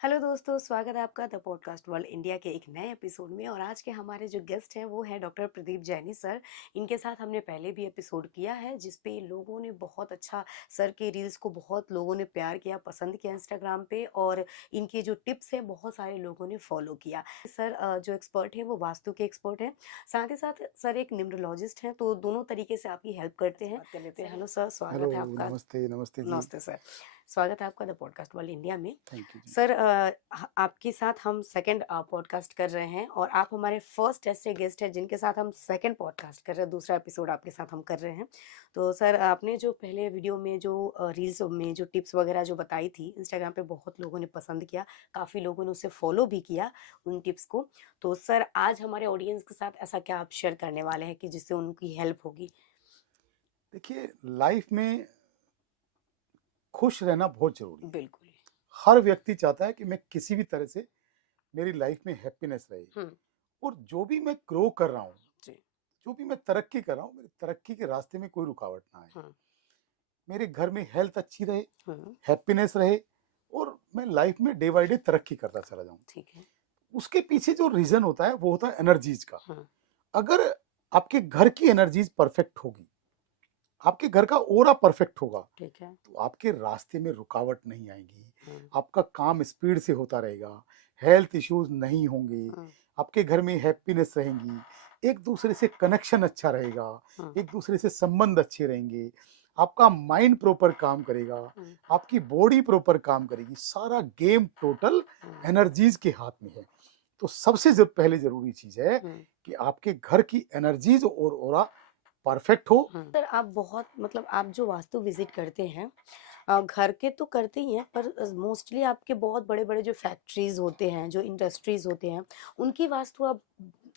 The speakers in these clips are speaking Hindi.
हेलो दोस्तों, स्वागत है आपका द पॉडकास्ट वर्ल्ड इंडिया के एक नए एपिसोड में। और आज के हमारे जो गेस्ट हैं वो हैं डॉक्टर प्रदीप जैनी सर। इनके साथ हमने पहले भी एपिसोड किया है जिस पे लोगों ने बहुत अच्छा, सर के रील्स को बहुत लोगों ने प्यार किया, पसंद किया इंस्टाग्राम पे। और इनके जो टिप्स हैं बहुत सारे लोगों ने फॉलो किया। सर जो एक्सपर्ट है वो वास्तु के एक्सपर्ट हैं, साथ ही साथ सर एक न्यूमरोलॉजिस्ट हैं, तो दोनों तरीके से आपकी हेल्प करते हैं। बात कर लेते हैं। हेलो सर, हेलो, स्वागत है आपका। नमस्ते, नमस्ते जी। नमस्ते सर, स्वागत है आपका द पॉडकास्ट वर्ल्ड इंडिया में। थैंक यू जी। सर आपके साथ हम सेकंड पॉडकास्ट कर रहे हैं और आप हमारे फर्स्ट ऐसे गेस्ट हैं जिनके साथ हम सेकंड पॉडकास्ट कर रहे हैं, दूसरा एपिसोड आपके साथ हम कर रहे हैं। तो सर आपने जो पहले वीडियो में जो रील्स में जो टिप्स वगैरह जो बताई थी, इंस्टाग्राम पे बहुत लोगों ने पसंद किया, काफ़ी लोगों ने उसे फॉलो भी किया उन टिप्स को। तो सर आज हमारे ऑडियंस के साथ ऐसा क्या आप शेयर करने वाले हैं कि जिससे उनकी हेल्प होगी? देखिए, लाइफ में खुश रहना बहुत ज़रूरी है। बिल्कुल। हर व्यक्ति चाहता है कि मैं किसी भी तरह से मेरी लाइफ में हैप्पीनेस रहे हुँ, और जो भी मैं ग्रो कर रहा हूँ, जी। जो भी मैं तरक्की कर रहा हूँ, मेरी तरक्की के रास्ते में कोई रुकावट ना आए। हुँ, मेरे घर में हेल्थ अच्छी रहे, हुँ, हैप्पीनेस रहे और मैं लाइफ में डे बाय डे तरक्की करता चला जाऊँ। ठीक है। उसके पीछे जो रीज़न होता है, वो होता है एनर्जीज़ का। हुँ, अगर आपके घर की एनर्जीज़ परफेक्ट होगी, आपके घर का ऑरा परफेक्ट होगा, ठीक है। तो आपके रास्ते में रुकावट नहीं आएगी, हुँ, आपका काम स्पीड से होता रहेगा, हेल्थ इश्यूज नहीं होंगे, हुँ, आपके घर में हैप्पीनेस रहेंगी, एक दूसरे से कनेक्शन अच्छा रहेगा, हुँ, एक दूसरे से संबंध अच्छे रहेंगे, आपका माइंड प्रॉपर काम करेगा, हुँ, आपकी बॉडी प्रॉपर काम करेगी, सारा गेम टोटल हुँ, एनर्जीज के हाथ में है। तो सबसे पहले जरूरी चीज है हुँ। कि आपके घर की एनर्जीज और ऑरा परफेक्ट हो। सर आप बहुत मतलब आप जो वास्तु विज़िट करते हैं, घर के तो करते ही हैं पर मोस्टली आपके बहुत बड़े-बड़े जो फैक्ट्रीज़ होते हैं, जो इंडस्ट्रीज़ होते हैं, उनकी वास्तु आप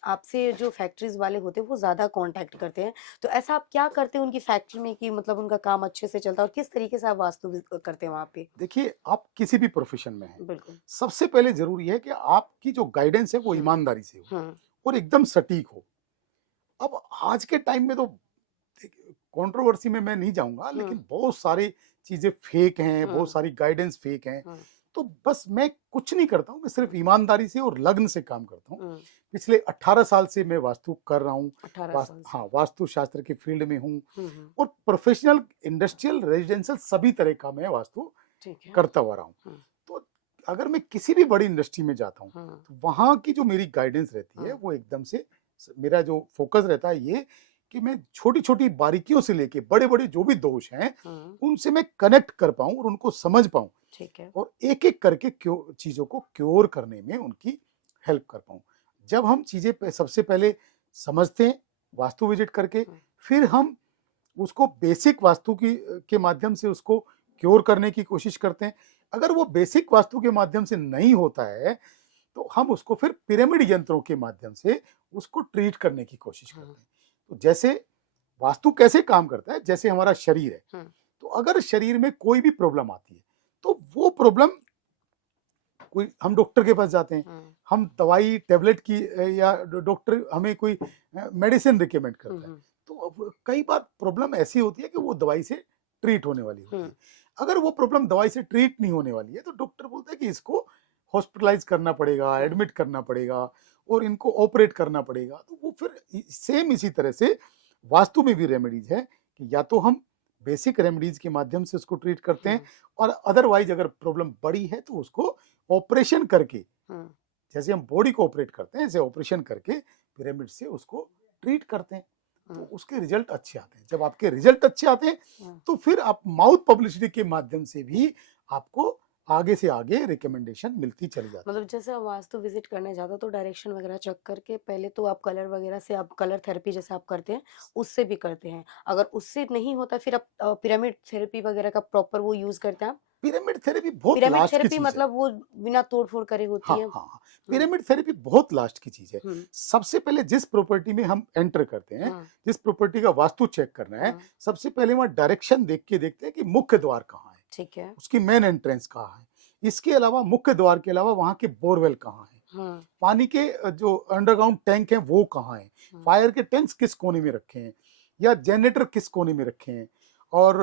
आपसे जो फैक्ट्रीज़ वाले होते हैं वो ज़्यादा कॉन्टैक्ट करते हैं। तो ऐसा आप क्या करते हैं उनकी फैक्ट्री में कि मतलब उनका काम अच्छे से चलता है, और किस तरीके से आप वास्तु करते हैं वहाँ पे? देखिए, आप किसी भी प्रोफ़ेशन में हैं, बिल्कुल। सबसे पहले ज़रूरी है कि आपकी जो गाइडेंस है वो हुँ, ईमानदारी से हो हुँ, और एकदम सटीक हो। अब आज के टाइम में तो देखिए, कंट्रोवर्सी में मैं नहीं जाऊँगा, हुँ, लेकिन बहुत सारी चीज़ें फ़ेक हैं, बहुत हुँ, सारी गाइडेंस फ़ेक हैं। हुँ, तो बस मैं कुछ नहीं करता हूँ, मैं सिर्फ़ हुँ, ईमानदारी से और लगन से काम करता हूँ। हुँ, पिछले 18 साल से मैं वास्तु कर रहा हूँ, 18 साल से। वास्तु शास्त्र के फ़ील्ड में हूँ हुँ, हुँ, और प्रोफ़ेशनल, इंडस्ट्रियल, रेज़िडेंशियल सभी तरह का मैं वास्तु ठीक है। करता हुआ रहा हूँ। हुँ, तो अगर मैं किसी भी बड़ी इंडस्ट्री में जाता हूँ, हुँ, तो वहाँ की जो मेरी गाइडेंस रहती है, हुँ, वो एकदम से मेरा जो फ़ोकस रहता है ये कि मैं छोटी-छोटी बारीकियों से लेके बड़े-बड़े जो भी दोष हैं, हुँ, उनसे मैं कनेक्ट कर पाऊँ और उनको समझ पाऊँ ठीक है। और एक-एक करके चीज़ों को क्योर करने में उनकी हेल्प कर पाऊँ। जब हम चीज़ें सबसे पहले समझते हैं, वास्तु विज़िट करके, हुँ, फिर हम उसको बेसिक वास्तु के माध्यम से उसको क्योर करने की कोशिश करते हैं। अगर वो बेसिक वास्तु के माध्यम से नहीं होता है, तो हम उसको फिर पिरामिड यंत्रों के माध्यम से उसको ट्रीट करने की कोशिश हुँ, करते हैं। तो जैसे वास्तु कैसे काम करता है, जैसे हमारा शरीर है, हुँ, तो अगर शरीर में कोई भी प्रॉब्लम आती है, तो वो प्रॉब्लम कोई हम डॉक्टर के पास जाते हैं, हुँ, हम दवाई टैबलेट की या डॉक्टर हमें कोई मेडिसिन रिकमेंड हुँ, करता है। हुँ, तो अब कई बार प्रॉब्लम ऐसी होती है कि वो दवाई से ट्रीट होने वाली होती हुँ, है। अगर वो प्रॉब्लम दवाई से ट्रीट नहीं होने वाली है, तो डॉक्टर बोलता है कि इसको हॉस्पिटलाइज़ करना पड़ेगा, हुँ, एडमिट करना पड़ेगा और इनको ऑपरेट करना पड़ेगा। तो वो फिर सेम इसी तरह से वास्तु में भी रेमेडीज़ है कि या तो हम बेसिक रेमेडीज़ के माध्यम से उसको ट्रीट करते हैं हुँ, और अदरवाइज़ अगर प्रॉब्लम बड़ी है तो उसको ऑपरेशन करके, हुँ, जैसे हम बॉडी को ऑपरेट करते हैं, ऐसे ऑपरेशन करके पिरामिड से उसको ट्रीट करते हैं। तो हुँ, उसके रिजल्ट अच्छे आते हैं। जब आपके रिजल्ट अच्छे आते हैं, हुँ। तो फिर आप माउथ पब्लिसिटी के माध्यम से भी आपको आगे से आगे रिकमेंडेशन मिलती चली जाती मतलब है। जैसे आप वास्तु विज़िट करने जाते हो तो डायरेक्शन वगैरह चेक करके पहले तो आप कलर वगैरह से आप कलर थेरेपी जैसे आप करते हैं, उससे भी करते हैं। अगर उससे नहीं होता फिर आप पिरामिड थेरेपी वगैरह का प्रॉपर वो यूज़ करते हैं आप? पिरामिड थेरेपी बहुत पिरामिड लास्ट की थेरेपी चीज़ है। मतलब वो बिना तोड़-फोड़ करे होती हाँ, है? हाँ, हाँ। हुँ, पिरामिड थेरेपी बहुत लास्ट की चीज़ है। हुँ, सबसे पहले जिस प्रॉपर्टी में हम एंटर करते हैं, हुँ, जिस प्रॉपर्टी का वास्तु चेक करना है, हुँ, सबसे पहले वहाँ डायरेक्शन देख के देखते हैं कि मुख्य द्वार कहाँ है, ठीक है। उसकी मेन एंट्रेंस कहाँ है। इसके अलावा मुख्य द्वार के अलावा वहाँ के बोरवेल कहाँ हैं, हुँ, पानी के जो अंडरग्राउंड टैंक हैं वो कहाँ हैं, हुँ, फायर के टैंक्स किस कोने में रखे हैं या जनरेटर किस कोने में रखे हैं और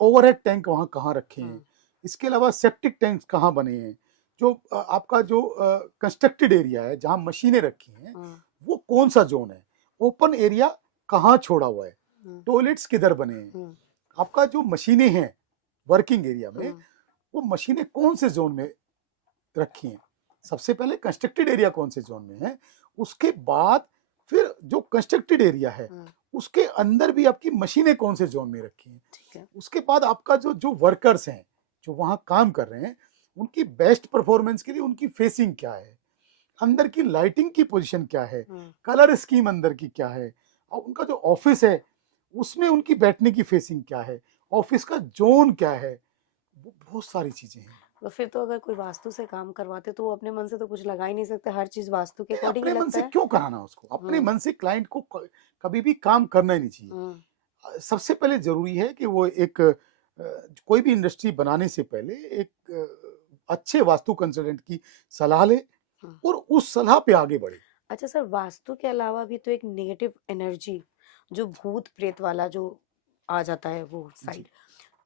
ओवरहेड टैंक वहाँ कहाँ रखे हैं। हुँ, इसके अलावा सेप्टिक टैंक्स कहाँ बने हैं, जो आपका जो कंस्ट्रक्टेड एरिया है जहाँ मशीनें रखी हैं वो कौन सा जोन है, ओपन एरिया कहाँ छोड़ा हुआ है, टॉयलेट्स किधर बने हैं, आपका जो मशीनें हैं वर्किंग एरिया में वो मशीनें कौन से जोन में रखी हैं। सबसे पहले कंस्ट्रक्टेड एरिया कौन से जोन में है, उसके बाद फिर जो कंस्ट्रक्टेड एरिया है उसके अंदर भी आपकी मशीनें कौन से जोन में रखी हैं, उसके बाद आपका जो जो वर्कर्स हैं जो वहां काम कर रहे हैं उनकी बेस्ट परफॉर्मेंस के लिए उनकी फेसिंग क्या है, अंदर की लाइटिंग की पोजीशन क्या है, कलर स्कीम अंदर की क्या है, और उनका जो ऑफिस है उसमें उनकी बैठने की फेसिंग क्या है, ऑफिस का जोन क्या है, बहुत सारी चीजें हैं। तो फिर तो अगर कोई वास्तु से काम करवाते तो वो अपने मन से तो कुछ लगा ही नहीं सकते, हर चीज वास्तु के अकॉर्डिंग ही अपने मन लगता से है। क्यों कराना उसको, अपने मन से क्लाइंट को कभी भी काम करना ही नहीं चाहिए। सबसे पहले जरूरी है कि वो एक कोई भी इंडस्ट्री बनाने से पहले एक अच्छे वास्तु कंसल्टेंट की सलाह ले और उस सलाह पे आगे बढ़े। अच्छा सर, वास्तु के अलावा भी तो एक नेगेटिव एनर्जी जो भूत प्रेत वाला जो आ जाता है वो साइड,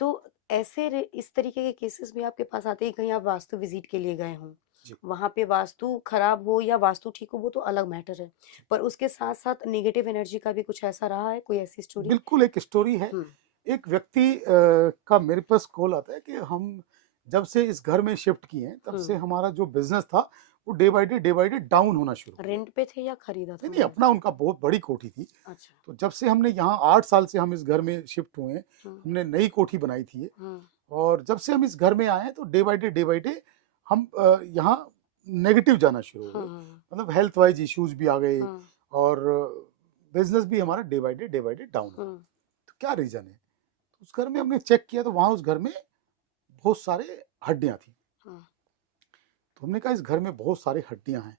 तो ऐसे इस तरीके के केसेस भी आपके पास आते हैं? कहीं आप वास्तु विजिट के लिए गए हों, वहां पे वास्तु खराब हो या वास्तु ठीक हो वो तो अलग मैटर है, पर उसके साथ साथ नेगेटिव एनर्जी का भी कुछ ऐसा रहा है, कोई ऐसी स्टोरी? बिल्कुल एक स्टोरी है। एक व्यक्ति का मेरे पास कॉल आता है कि हम जब से इस घर में शिफ्ट किए हैं तब से हमारा जो बिजनेस था वो डे बाय डे डाउन होना शुरू। रेंट पे थे या खरीदा था? नहीं, अपना उनका बहुत बड़ी कोठी थी। अच्छा। तो जब से हमने यहाँ 8 साल से हम इस घर में शिफ्ट हुए हैं, हमने नई कोठी बनाई थी और जब से हम इस घर में आए तो डे बाय डे हम यहाँ नेगेटिव जाना शुरू हो गए, मतलब हेल्थ वाइज इश्यूज भी आ गए और बिजनेस भी हमारा डे बाय डे डाउन हो। तो क्या रीजन है? उस घर में हमने चेक किया तो वहां उस घर में बहुत सारे हड्डियां थी। तो हमने कहा इस घर में बहुत सारे हड्डियां हैं।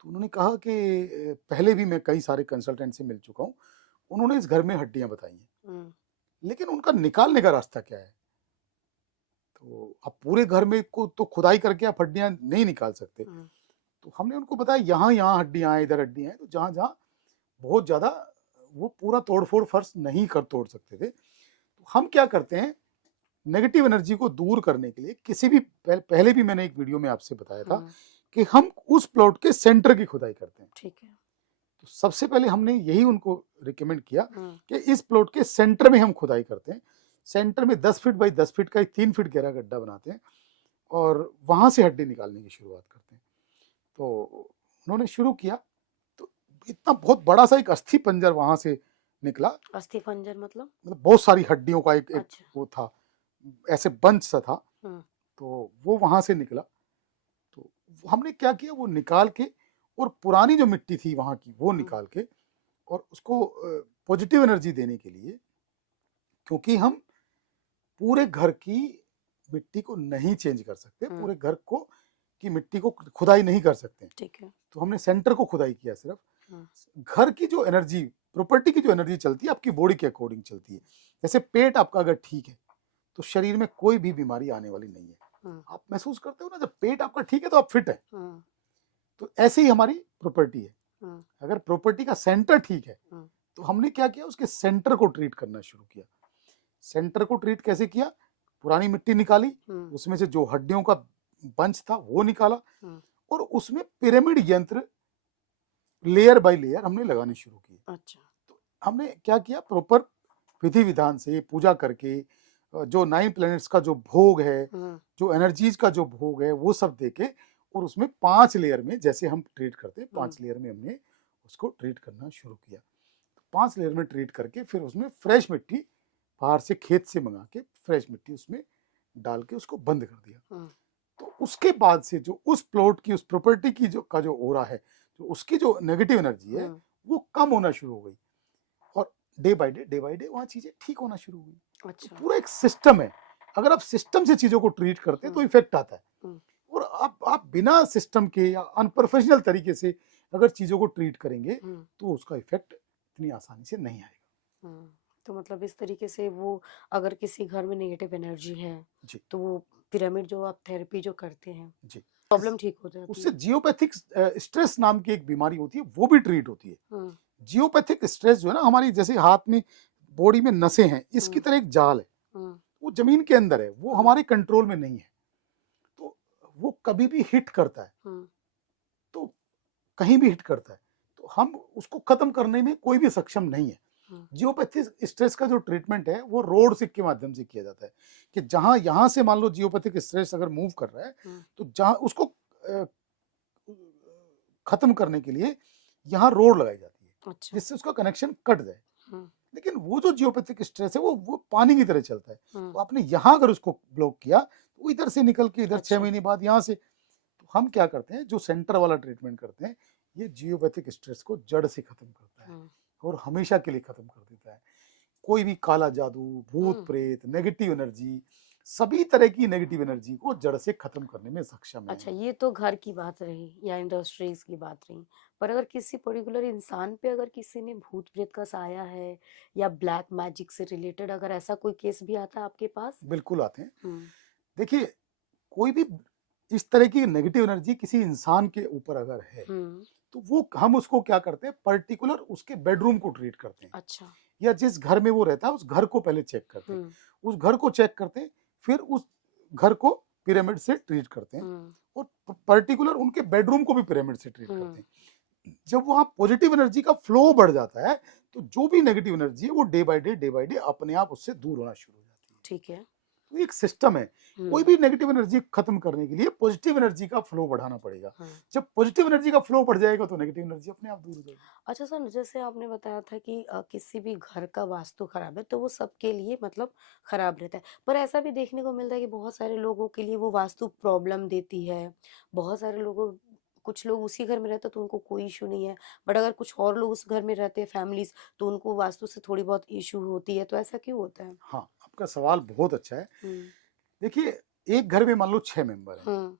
तो उन्होंने कहा कि पहले भी मैं कई सारे कंसल्टेंट से मिल चुका हूँ, उन्होंने इस घर में हड्डियां बताई हैं, लेकिन उनका निकालने का रास्ता क्या है? तो अब पूरे घर में को तो खुदाई करके आप हड्डियां नहीं निकाल सकते। तो हमने उनको बताया यहाँ यहाँ हड्डियां हैं, इधर हड्डियां हैं, तो जहाँ जहाँ बहुत ज्यादा वो पूरा तोड़फोड़ फर्श नहीं कर तोड़ सकते थे। तो हम क्या करते हैं, नेगेटिव एनर्जी को दूर करने के लिए किसी भी पहले भी मैंने एक वीडियो में आपसे बताया था कि हम उस प्लॉट के सेंटर की खुदाई करते हैं। ठीक है। तो सबसे पहले हमने यही उनको रिकमेंड किया कि इस प्लॉट के सेंटर में हम खुदाई करते हैं। सेंटर में 10 फीट बाई 10 फीट का एक 3 फीट गहरा गड्ढा बनाते हैं और वहां से हड्डी निकालने की शुरुआत करते हैं। तो उन्होंने शुरू किया तो इतना बहुत बड़ा सा एक अस्थि पंजर वहां से निकला। अस्थि पंजर मतलब बहुत सारी हड्डियों का एक अच्छा। वो था, ऐसे बंच सा था। तो वो वहां से निकला। तो हमने क्या किया, वो निकाल के और पुरानी जो मिट्टी थी वहां की वो निकाल के और उसको पॉजिटिव एनर्जी देने के लिए, क्योंकि हम पूरे घर की मिट्टी को नहीं चेंज कर सकते, पूरे घर को की मिट्टी को खुदाई नहीं कर सकते। ठीक है। तो हमने सेंटर को खुदाई किया सिर्फ। घर की जो एनर्जी, प्रॉपर्टी की जो एनर्जी चलती है आपकी बॉडी के अकॉर्डिंग चलती है। जैसे पेट आपका अगर ठीक है तो शरीर में कोई भी बीमारी आने वाली नहीं है। आप महसूस करते हो ना, जब पेट आपका ठीक है तो आप फिट है। तो ऐसे ही हमारी प्रॉपर्टी है। अगर प्रॉपर्टी का सेंटर ठीक है तो हमने क्या किया, उसके सेंटर को ट्रीट करना शुरू किया। सेंटर को ट्रीट कैसे किया? पुरानी मिट्टी निकाली, उसमें से जो हड्डियों का बंच था वो निकाला और उसमें पिरामिड यंत्र लेयर बाय लेयर हमने लगाने शुरू किए। अच्छा। तो हमने क्या किया, प्रॉपर विधि विधान से पूजा करके जो 9 प्लैनेट्स का जो भोग है, जो एनर्जीज का जो भोग है वो सब देके और उसमें 5 लेयर में, जैसे हम ट्रीट करते हैं 5 लेयर में हमने उसको ट्रीट करना शुरू किया। तो 5 लेयर में ट्रीट करके फिर उसमें फ्रेश मिट्टी बाहर से खेत से मंगा के फ्रेश मिट्टी उसमें डाल के उसको बंद कर दिया। तो उसके बाद से जो उस प्लॉट की, उस प्रॉपर्टी की जो का जो ओरा है, जो उसकी जो नेगेटिव एनर्जी है वो कम होना शुरू हो गई और डे बाय डे वहाँ चीजें ठीक होना शुरू हुई। अच्छा। तो पूरा एक सिस्टम है। अगर आप सिस्टम से चीजों को ट्रीट करते हैं तो इफेक्ट आता है, और आप बिना सिस्टम के या अनप्रोफेशनल तरीके से अगर चीजों को ट्रीट करेंगे तो उसका इफेक्ट इतनी आसानी से नहीं आएगा। तो मतलब इस तरीके से वो अगर किसी घर में नेगेटिव एनर्जी है तो वो पिरामिड जो आप थेरेपी जो करते हैं जी, प्रॉब्लम ठीक हो जाती है। उससे जियोपैथिक स्ट्रेस नाम की एक बीमारी होती है, वो भी ट्रीट होती है। जियोपैथिक स्ट्रेस जो है ना, हमारी जैसे हाथ में बॉडी में नसें हैं, इसकी तरह एक जाल है, वो जमीन के अंदर है, वो हमारे कंट्रोल में नहीं है। तो वो कभी भी हिट करता है, हम्म, तो कहीं भी हिट करता है, तो हम उसको खत्म करने में कोई भी सक्षम नहीं है। हम्म, जियोपैथिक स्ट्रेस का जो ट्रीटमेंट है वो रोड सिक के माध्यम से किया जाता है, कि जहां यहां से मान लो जियोपैथिक स्ट्रेस अगर मूव कर रहा है, हम्म, तो जहां उसको खत्म करने के लिए यहाँ रोड लगाई जाती है, अच्छा, जिससे उसका कनेक्शन कट जाए। हम्म, लेकिन वो जो जियोपैथिक स्ट्रेस है वो पानी की तरह चलता है, हम्म, तो आपने यहाँ अगर उसको ब्लॉक किया तो वो इधर से निकल के इधर 6 अच्छा, महीने बाद यहाँ से, तो हम क्या करते हैं, जो सेंटर वाला ट्रीटमेंट करते हैं, ये जियोपैथिक स्ट्रेस को जड़ से खत्म करता है हम्म, और हमेशा के लिए खत्म कर देता है। कोई भी काला जादू, भूत हम्म, प्रेत, नेगेटिव एनर्जी, सभी तरह की नेगेटिव एनर्जी को जड़ से खत्म करने में सक्षम अच्छा, है। ये तो घर की बात रही या इंडस्ट्रीज की बात रही। पर अगर किसी पर्टिकुलर इंसान पे अगर किसी ने भूत प्रेत का साया है या ब्लैक मैजिक से रिलेटेड अगर ऐसा कोई केस भी आता है आपके पास? बिल्कुल आते हैं। हम्म, देखिए, कोई भी इस तरह की नेगेटिव एनर्जी किसी इंसान के ऊपर अगर है, हम्म, तो वो हम उसको क्या करते हैं, पर्टिकुलर उसके बेडरूम को ट्रीट करते हैं, अच्छा, या जिस घर में वो रहता है उस घर को पहले चेक करते हैं, हम्म, उस घर को चेक करते हैं, फिर उस घर को पिरामिड से ट्रीट करते हैं, हम्म, और पर्टिकुलर उनके बेडरूम को भी पिरामिड से ट्रीट करते हम्म, हैं। जब वहां पॉजिटिव एनर्जी का फ्लो बढ़ जाता है, तो जो भी नेगेटिव एनर्जी है वो डे बाय डे अपने आप उससे दूर होना शुरू हो जाती है। ठीक है, तो एक सिस्टम है, कोई हम्म, भी नेगेटिव एनर्जी खत्म करने के लिए पॉजिटिव एनर्जी का फ्लो बढ़ाना पड़ेगा। हाँ। जब पॉजिटिव एनर्जी का फ्लो बढ़ जाएगा तो नेगेटिव एनर्जी अपने आप दूर हो जाएगी। अच्छा सर, जैसे आपने बताया था कि किसी भी घर का वास्तु खराब है तो वो सबके लिए मतलब खराब रहता है, पर ऐसा भी देखने को मिलता है कि बहुत सारे लोगों के लिए वो वास्तु प्रॉब्लम देती है। बहुत सारे लोगों कुछ लोग उसी घर में रहते हैं तो उनको कोई इशू नहीं है, बट अगर कुछ और लोग उस घर में रहते हैं फैमिलीज, तो उनको वास्तु से थोड़ी बहुत इशू होती है, तो ऐसा क्यों होता है? हाँ, आपका सवाल बहुत अच्छा है। हम्म, देखिए, एक घर में मान लो 6 मेंबर हैं, हम्म,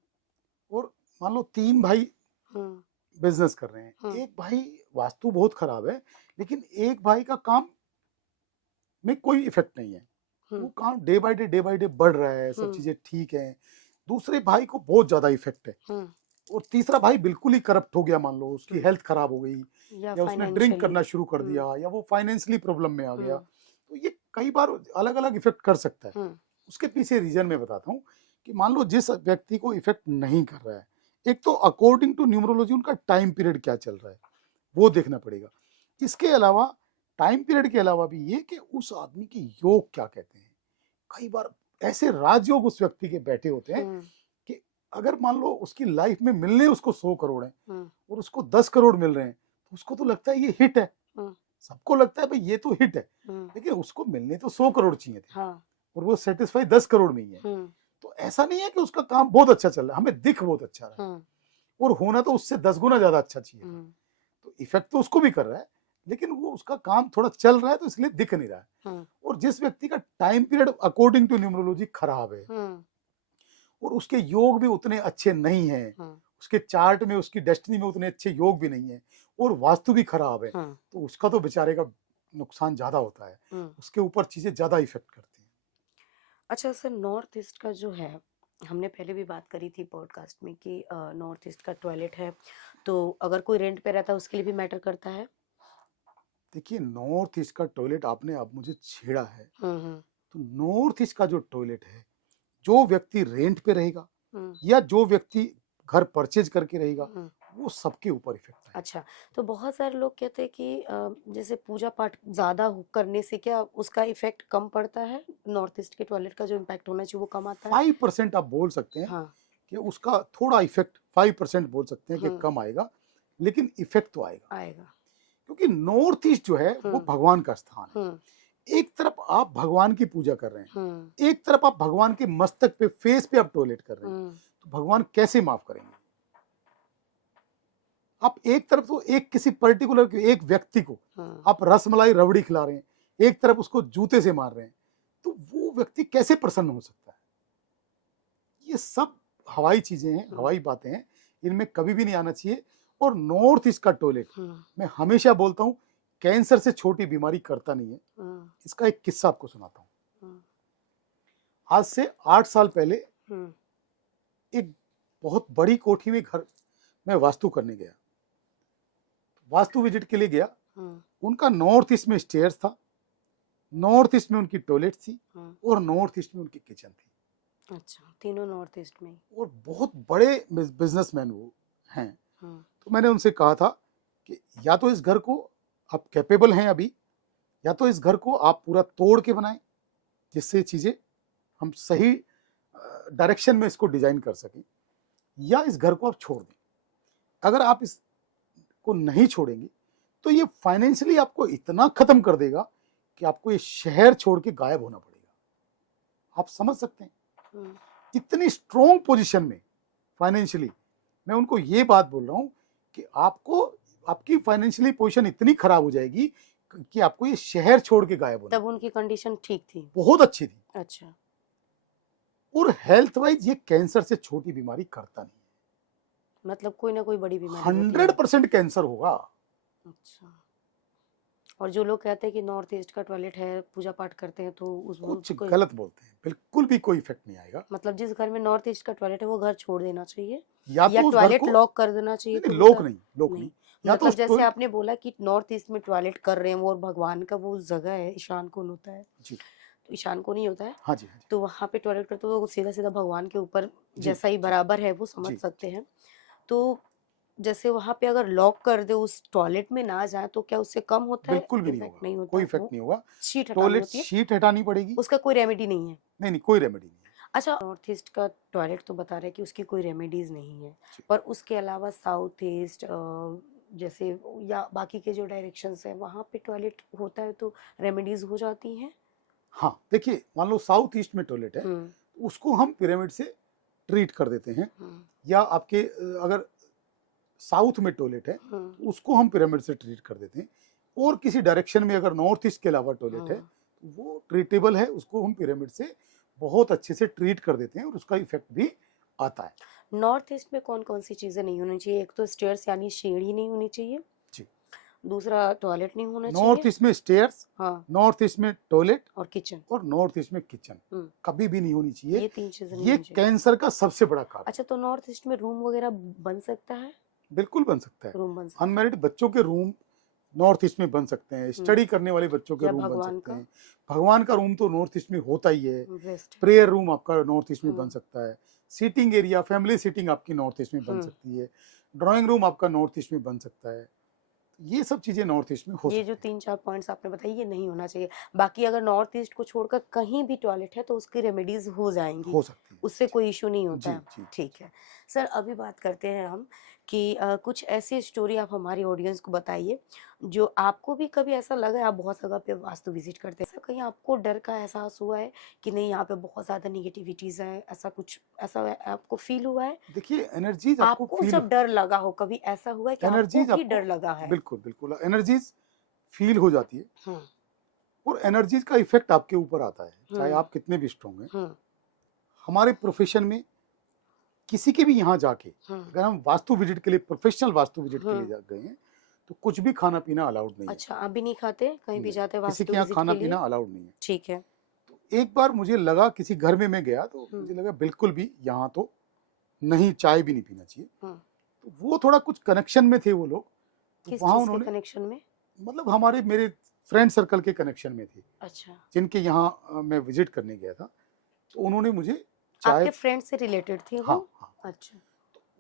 और मान लो 3 भाई हम्म, बिजनेस कर रहे हैं, हम्म, एक भाई वास्तु बहुत खराब है, लेकिन एक भाई का काम में कोई इफेक्ट नहीं है, वो हम्म, काम डे बाय डे बढ़ रहा है, सब हम्म, चीजें ठीक है। दूसरे भाई को बहुत ज्यादा इफेक्ट है, हम्म, और तीसरा भाई बिल्कुल ही करप्ट हो गया, मान लो उसकी हम्म, हेल्थ खराब हो गई, या या उसने ड्रिंक फाइनेंशियली। करना शुरू कर हम्म, दिया, या वो फाइनेंशियली प्रॉब्लम में आ गया। हम्म, तो ये कई बार अलग अलग इफेक्ट कर सकता है। हम्म, उसके पीछे रीजन मैं बताता हूँ, कि मान लो जिस व्यक्ति को इफेक्ट नहीं कर रहा है, एक तो अकॉर्डिंग टू न्यूमरोलॉजी उनका टाइम पीरियड क्या चल रहा है वो देखना पड़ेगा। इसके अलावा टाइम पीरियड के अलावा भी ये कि उस आदमी के योग क्या कहते हैं। कई बार ऐसे राजयोग उस व्यक्ति के बैठे होते हैं, हम्म, कि अगर मान लो उसकी लाइफ में मिलने उसको 100 करोड़ है, हम्म, और उसको 10 करोड़ मिल रहे हैं, तो उसको तो लगता है ये हिट है। हम्म, सबको लगता है भाई ये तो हिट है, हम्म, लेकिन उसको मिलने तो 100 करोड़ चाहिए थे, हाँ, और वो सेटिस्फाई 10 करोड़ में ही है। हम्म, तो ऐसा नहीं है कि उसका काम बहुत अच्छा चल रहा है, हमें दिख बहुत अच्छा रहा है, हम्म, और होना तो उससे 10 गुना ज्यादा अच्छा चाहिए था। हम्म, तो इफेक्ट तो उसको भी कर रहा है, लेकिन वो उसका काम थोड़ा चल रहा है, तो इसलिए दिख नहीं रहा है। हम्म, और जिस व्यक्ति का time period according to numerology खराब है, हम्म, और उसके योग भी उतने अच्छे नहीं है, हम्म, उसके चार्ट में उसकी डेस्टिनी में उतने अच्छे योग भी नहीं है, और वास्तु भी खराब है, हम्म, तो उसका तो बेचारे का नुकसान ज्यादा होता है, हम्म। उसके ऊपर चीजें ज्यादा इफेक्ट करती हैं। अच्छा सर, नॉर्थ ईस्ट का जो है, हमने पहले भी बात करी थी पॉडकास्ट में कि नॉर्थ ईस्ट का टॉयलेट है, तो अगर कोई रेंट पे रहता है उसके लिए भी मैटर करता है? देखिए, नॉर्थ ईस्ट का टॉयलेट आपने अब मुझे छेड़ा है। हम्म, तो नॉर्थ ईस्ट का जो टॉयलेट है, जो व्यक्ति रेंट पे रहेगा, हम्म, या जो व्यक्ति घर परचेज करके रहेगा, हम्म। वो सबके ऊपर इफेक्ट आएगा। अच्छा, तो बहुत सारे लोग कहते हैं कि जैसे पूजा पाठ ज्यादा करने से क्या उसका इफेक्ट कम पड़ता है, नॉर्थ ईस्ट के टॉयलेट का जो इम्पैक्ट होना चाहिए वो कम आता है? 5% आप बोल सकते हैं हाँ, कि उसका थोड़ा इफेक्ट, 5% बोल सकते हैं कि हम्म, कम आएगा, लेकिन इफेक्ट तो आएगा। आएगा, क्योंकि नॉर्थ ईस्ट जो है वो हम्म, भगवान का स्थान हम्म, है। एक तरफ आप भगवान की पूजा कर रहे हम्म, हैं, एक तरफ आप भगवान के मस्तक पे, फेस पे आप टॉयलेट कर रहे हैं, हम्म, तो भगवान कैसे माफ करेंगे। आप एक तरफ तो एक किसी पर्टिकुलर एक व्यक्ति को हम्म, आप रसमलाई रबड़ी खिला रहे हैं, एक तरफ उसको जूते से मार रहे हैं, तो वो व्यक्ति कैसे प्रसन्न हो सकता है। ये सब हवाई चीजें हैं, हम्म, हवाई बातें हैं, इनमें कभी भी नहीं आना चाहिए। और नॉर्थ ईस्ट का टॉयलेट, हम्म, मैं हमेशा बोलता हूं, कैंसर से छोटी बीमारी करता नहीं है। हम्म, इसका एक किस्सा आपको सुनाता हूं। हम्म, आज से 8 साल पहले हम्म, एक बहुत बड़ी कोठी में घर में वास्तु करने गया, वास्तु विजिट के लिए गया। हम्म, उनका नॉर्थ ईस्ट में स्टेयर्स था, नॉर्थ ईस्ट में उनकी टॉयलेट थी, हम्म, और नॉर्थ ईस्ट में उनकी किचन थी। अच्छा, तीनों नॉर्थ ईस्ट में। और बहुत बड़े बिजनेसमैन वो हैं। हम्म। तो मैंने उनसे कहा था कि या तो इस घर को आप कैपेबल हैं अभी, या तो इस घर को आप पूरा तोड़ के बनाएं जिससे चीजें हम सही डायरेक्शन में इसको डिजाइन कर सकें, या इस घर को आप छोड़ दें। अगर आप इसको नहीं छोड़ेंगे तो ये फाइनेंशियली आपको इतना खत्म कर देगा कि आपको ये शहर छोड़ के गायब होना पड़ेगा। आप समझ सकते हैं हम्म। इतनी स्ट्रॉन्ग पोजीशन में फाइनेंशियली। मैं उनको ये बात बोल रहा हूं कि आपको आपकी फाइनेंशियली पोजीशन इतनी खराब हो जाएगी कि आपको ये शहर छोड़ के गायब होना तब उनकी कंडीशन ठीक थी? बहुत अच्छी थी। अच्छा। और हेल्थ वाइज ये कैंसर से छोटी बीमारी करता नहीं, मतलब कोई ना कोई बड़ी बीमारी होती है। 100% कैंसर होगा। अच्छा। और जो लोग कहते हैं कि नॉर्थ ईस्ट का टॉयलेट है, पूजा पाठ करते हैं, तो उसमें कुछ कोई गलत बोलते हैं, बिल्कुल भी कोई इफेक्ट नहीं आएगा। मतलब जिस घर में नॉर्थ ईस्ट का टॉयलेट है वो घर छोड़ देना चाहिए या या तो उस घर टॉयलेट को लॉक कर देना चाहिए? नहीं, तो लोक उसका नहीं, लोक नहीं। नहीं, या तो मतलब उस जैसे आपने बोला कि नॉर्थ ईस्ट में टॉयलेट कर रहे हैं वो, और भगवान का वो जगह है, ईशान कोण होता है, जी, तो ईशान कोण ही होता है, हाँ जी, हाँ जी, तो वहां पे टॉयलेट करते हो तो सीधा सीधा भगवान के ऊपर जी, जैसा ही जी, बराबर है वो समझ जी, सकते हैं। तो जैसे वहां पे अगर लॉक कर दे, उस टॉयलेट में ना जाए, तो क्या उससे कम होता है? बिल्कुल भी नहीं इम्पैक्ट होगा, नहीं होता? कोई इफेक्ट वो नहीं होगा। शीट हटानी टॉयलेट होती है, शीट हटानी पड़ेगी। उसका कोई रेमेडी नहीं है? नहीं नहीं, कोई रेमेडी नहीं है। अच्छा, नॉर्थ ईस्ट का टॉयलेट तो बता रहे हैं कि उसकी कोई रेमेडीज नहीं है, जी। पर उसके अलावा साउथ ईस्ट जैसे या बाकी के जो डायरेक्शंस है वहां पे टॉयलेट होता है तो रेमेडीज हो जाती हैं? हाँ देखिए, मान लो साउथ ईस्ट में टॉयलेट है, हम्म। उसको हम पिरामिड से ट्रीट कर देते हैं। हम्म। या आपके अगर साउथ में टॉयलेट है हम्म। उसको हम पिरामिड से ट्रीट कर देते हैं। और किसी डायरेक्शन में अगर नॉर्थ ईस्ट के अलावा टॉयलेट है तो वो ट्रीटेबल है, उसको हम पिरामिड से बहुत अच्छे से ट्रीट कर देते हैं और उसका इफेक्ट भी आता है। नॉर्थ ईस्ट में कौन कौन सी चीजें नहीं होनी चाहिए? एक तो स्टेयर्स यानी सीढ़ी नहीं होनी चाहिए, जी, दूसरा टॉयलेट नहीं होना नॉर्थ चाहिए, ईस्ट में स्टेयर्स, हाँ, नॉर्थ ईस्ट में टॉयलेट, और किचन। और नॉर्थ ईस्ट में किचन कभी भी नहीं होनी चाहिए। ये तीन चीजें नहीं ये होनी चाहिए। कैंसर का सबसे बड़ा कारण। अच्छा, तो नॉर्थ ईस्ट में रूम वगैरह बन सकता है? बिल्कुल बन सकता है। रूम बन सकता है। अनमैरिड बच्चों के रूम नॉर्थ ईस्ट में बन सकते हैं, स्टडी करने वाले बच्चों के या रूम बन भगवान सकते का? हैं। भगवान का रूम तो नॉर्थ ईस्ट में होता ही है। वेस्ट। प्रेयर रूम आपका नॉर्थ ईस्ट में बन हम्म। सकता है। सीटिंग एरिया, फैमिली सीटिंग आपकी नॉर्थ ईस्ट में बन सकती है। ड्राइंग रूम आपका नॉर्थ ईस्ट में बन सकता है। ये सब चीजें नॉर्थ ईस्ट में हो ये सकती जो है। 3-4 पॉइंट्स आपने बताई ये नहीं होना चाहिए। बाकी अगर नॉर्थ ईस्ट को छोड़कर कहीं भी टॉयलेट है तो उसकी रेमेडीज हो जाएंगी, हो सकती है। उससे कोई इशू नहीं होता जी है। जी। ठीक है सर, अभी बात करते हैं हम कि कुछ ऐसी स्टोरी आप हमारी ऑडियंस को बताइए जो आपको भी कभी ऐसा लगा है, आप बहुत जगह पे वास्तु विजिट करते हैं, ऐसा कहीं आपको डर का एहसास हुआ है कि नहीं यहाँ पे बहुत ज्यादा निगेटिविटीज है, ऐसा कुछ ऐसा आपको फील हुआ है? देखिए, एनर्जीज आपको आपको फील, जब डर लगा हो, कभी ऐसा हुआ है कि आपको एनर्जीज भी आपको, डर लगा है? बिल्कुल बिल्कुल, एनर्जीज फील हो जाती है। हम्म। और एनर्जीज का इफेक्ट आपके ऊपर आता है, चाहे आप कितने भी स्ट्रॉन्ग हैं। हम्म। हमारे प्रोफेशन में किसी के भी यहाँ जाके हम्म। अगर हम वास्तु विजिट के लिए, प्रोफेशनल वास्तु विजिट के लिए गए हैं, तो कुछ भी खाना पीना अलाउड नहीं है। अच्छा, आप भी नहीं खाते कहीं भी नहीं, जाते किसी वास्तु के यहाँ विजिट खाना के लिए? पीना अलाउड नहीं है। ठीक है। तो एक बार मुझे लगा, किसी घर में मैं गया तो मुझे लगा बिल्कुल भी यहाँ तो नहीं, चाय भी नहीं पीना चाहिए। तो वो थोड़ा कुछ कनेक्शन में थे वो लोग, तो किस वहाँ चीज के उन्होंने, कनेक्शन में? मतलब हमारे मेरे फ्रेंड सर्कल के कनेक्शन में थे, अच्छा, जिनके यहाँ मैं विजिट करने गया था। तो उन्होंने मुझे चाय, आपके फ्रेंड से रिलेटेड थी वो? हाँ हाँ, अच्छा।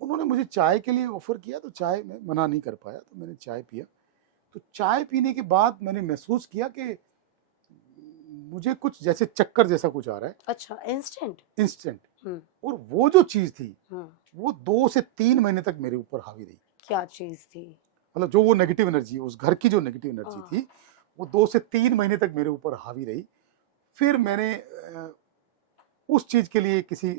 उन्होंने मुझे चाय के लिए ऑफर किया, तो चाय मैं मना नहीं कर पाया, तो मैंने चाय पिया। तो चाय पीने के बाद मैंने महसूस किया कि मुझे कुछ जैसे चक्कर जैसा कुछ आ रहा है। अच्छा, इंस्टेंट? इंस्टेंट। और वो जो चीज थी वो 2 से 3 महीने तक मेरे ऊपर हावी रही। क्या चीज थी? मतलब जो वो नेगेटिव एनर्जी, उस घर की जो नेगेटिव एनर्जी थी, वो 2 से 3 महीने तक मेरे ऊपर हावी रही। फिर मैंने उस चीज के लिए किसी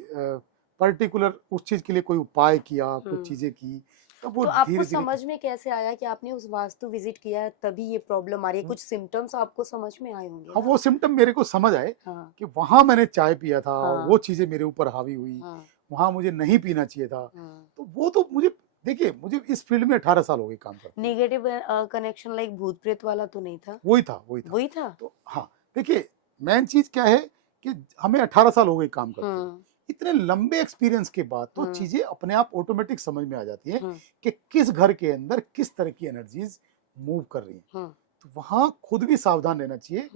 पर्टिकुलर उस चीज के लिए कोई उपाय किया, कुछ चीजें की, तब वो तो आपको धीरे धीरे। समझ में कैसे आया कि आपने उस वास्तु विजिट किया है तभी ये प्रॉब्लम आ रही है? कुछ सिम्टम्स आपको समझ में आए होंगे हाँ, ना? वो सिम्टम मेरे को समझ आए हाँ। कि वहां मैंने चाय पिया था और हाँ। वो चीजें मेरे ऊपर हावी हुई। हाँ। वहां मुझे नहीं पीना चाहिए था। हाँ। तो वो तो मुझे, देखिए मुझे इस फील्ड में 18 साल हो गए काम करते हुए। नेगेटिव कनेक्शन लाइक भूत प्रेत वाला तो नहीं था? वही था, वही था। वही था? तो हाँ, देखिए मेन चीज क्या है कि हमें 18 साल हो गए काम करते हुए। इतने लंबे एक्सपीरियंस के बाद तो चीजें अपने आप ऑटोमेटिक समझ में आ जाती है कि किस घर के अंदर किस तरह की एनर्जीज मूव कर रही हैं। तो वहां खुद भी सावधान रहना चाहिए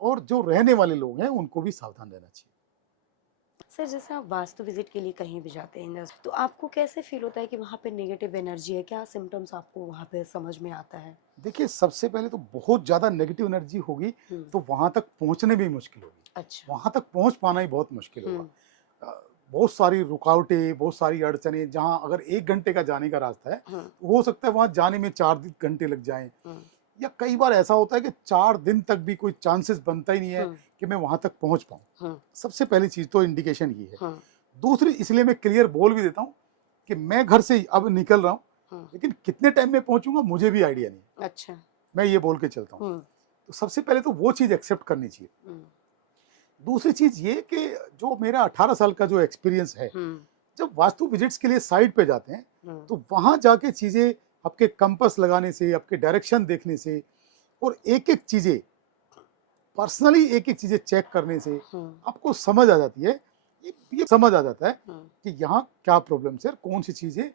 और जो रहने वाले लोग हैं उनको भी सावधान रहना चाहिए। सर जैसे आप वास्तु विजिट के लिए कहीं भी जाते हैं तो आपको कैसे फील होता है कि वहाँ पे नेगेटिव एनर्जी है, क्या सिम्टम्स आपको वहाँ पे समझ में आता है? देखिए, सबसे पहले तो बहुत ज़्यादा नेगेटिव एनर्जी होगी, हम्म। तो वहाँ तक पहुँचने भी मुश्किल होगी। अच्छा। वहाँ तक पहुँच पाना ही बहुत मुश्किल होगा। हम्म। बहुत सारी रुकावटें, बहुत सारी अड़चनें, जहाँ अगर 1 घंटे का जाने का रास्ता है, हम्म। तो हो सकता है वहाँ जाने में 4 घंटे लग जाएँ। हम्म। या कई बार ऐसा होता है कि 4 दिन तक भी कोई चांसेस बनता ही नहीं है हम्म। कि मैं वहाँ तक पहुँच पाऊँ। हम्म। सबसे पहली चीज़ तो इंडिकेशन ये है। हम्म। दूसरी, इसलिए मैं क्लियर बोल भी देता हूँ कि मैं घर से अब निकल रहा हूँ, लेकिन कितने टाइम में पहुँचूँगा मुझे भी आइडिया नहीं है। अच्छा। मैं ये बोल के चलता हूँ। तो सबसे पहले तो वो चीज़ एक्सेप्ट करनी चाहिए। दूसरी चीज़ ये कि जो मेरा 18 साल का जो एक्सपीरियंस है, जब वास्तु विजिट्स के लिए साइट पे जाते हैं, तो वहाँ जाके चीज़ें आपके कंपास लगाने से, आपके डायरेक्शन देखने से और एक-एक चीज़ें पर्सनली एक-एक चीज़ें चेक करने से आपको समझ आ जाती है, ये समझ आ जाता है कि यहाँ क्या प्रॉब्लम्स है, कौन सी चीज़ें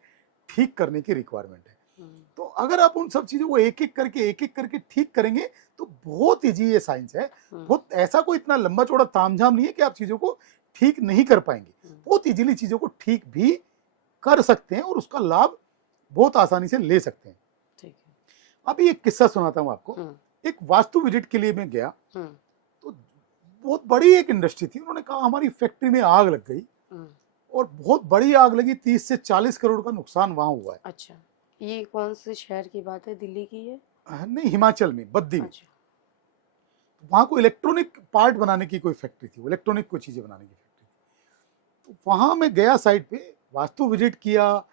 ठीक करने की रिक्वायरमेंट है। तो अगर आप उन सब चीज़ों को एक-एक करके ठीक करेंगे, तो बहुत ईज़ी ये साइंस है। बहुत ऐसा कोई इतना लंबा-चौड़ा तामझाम नहीं है कि आप चीज़ों को ठीक नहीं कर पाएँगे। बहुत ईज़िली चीज़ों को ठीक भी कर सकते हैं और उसका लाभ बहुत आसानी से ले सकते हैं। ठीक है। अभी एक किस्सा सुनाता हूँ आपको। एक वास्तु विजिट के लिए मैं गया, तो बहुत बड़ी एक इंडस्ट्री थी। उन्होंने कहा हमारी फैक्ट्री में आग लग गई और बहुत बड़ी आग लगी, 30 से 40 करोड़ का नुकसान वहाँ हुआ है। अच्छा, ये कौन से शहर की बात है, दिल्ली की है? नहीं, हिमाचल में, बद्दी में। अच्छा। वहाँ कोई इलेक्ट्रॉनिक पार्ट बनाने की कोई फैक्ट्री थी, इलेक्ट्रॉनिक कोई चीज़ें बनाने की फैक्ट्री थी। तो वहाँ मैं गया साइट पे, वास्तु विजिट किया।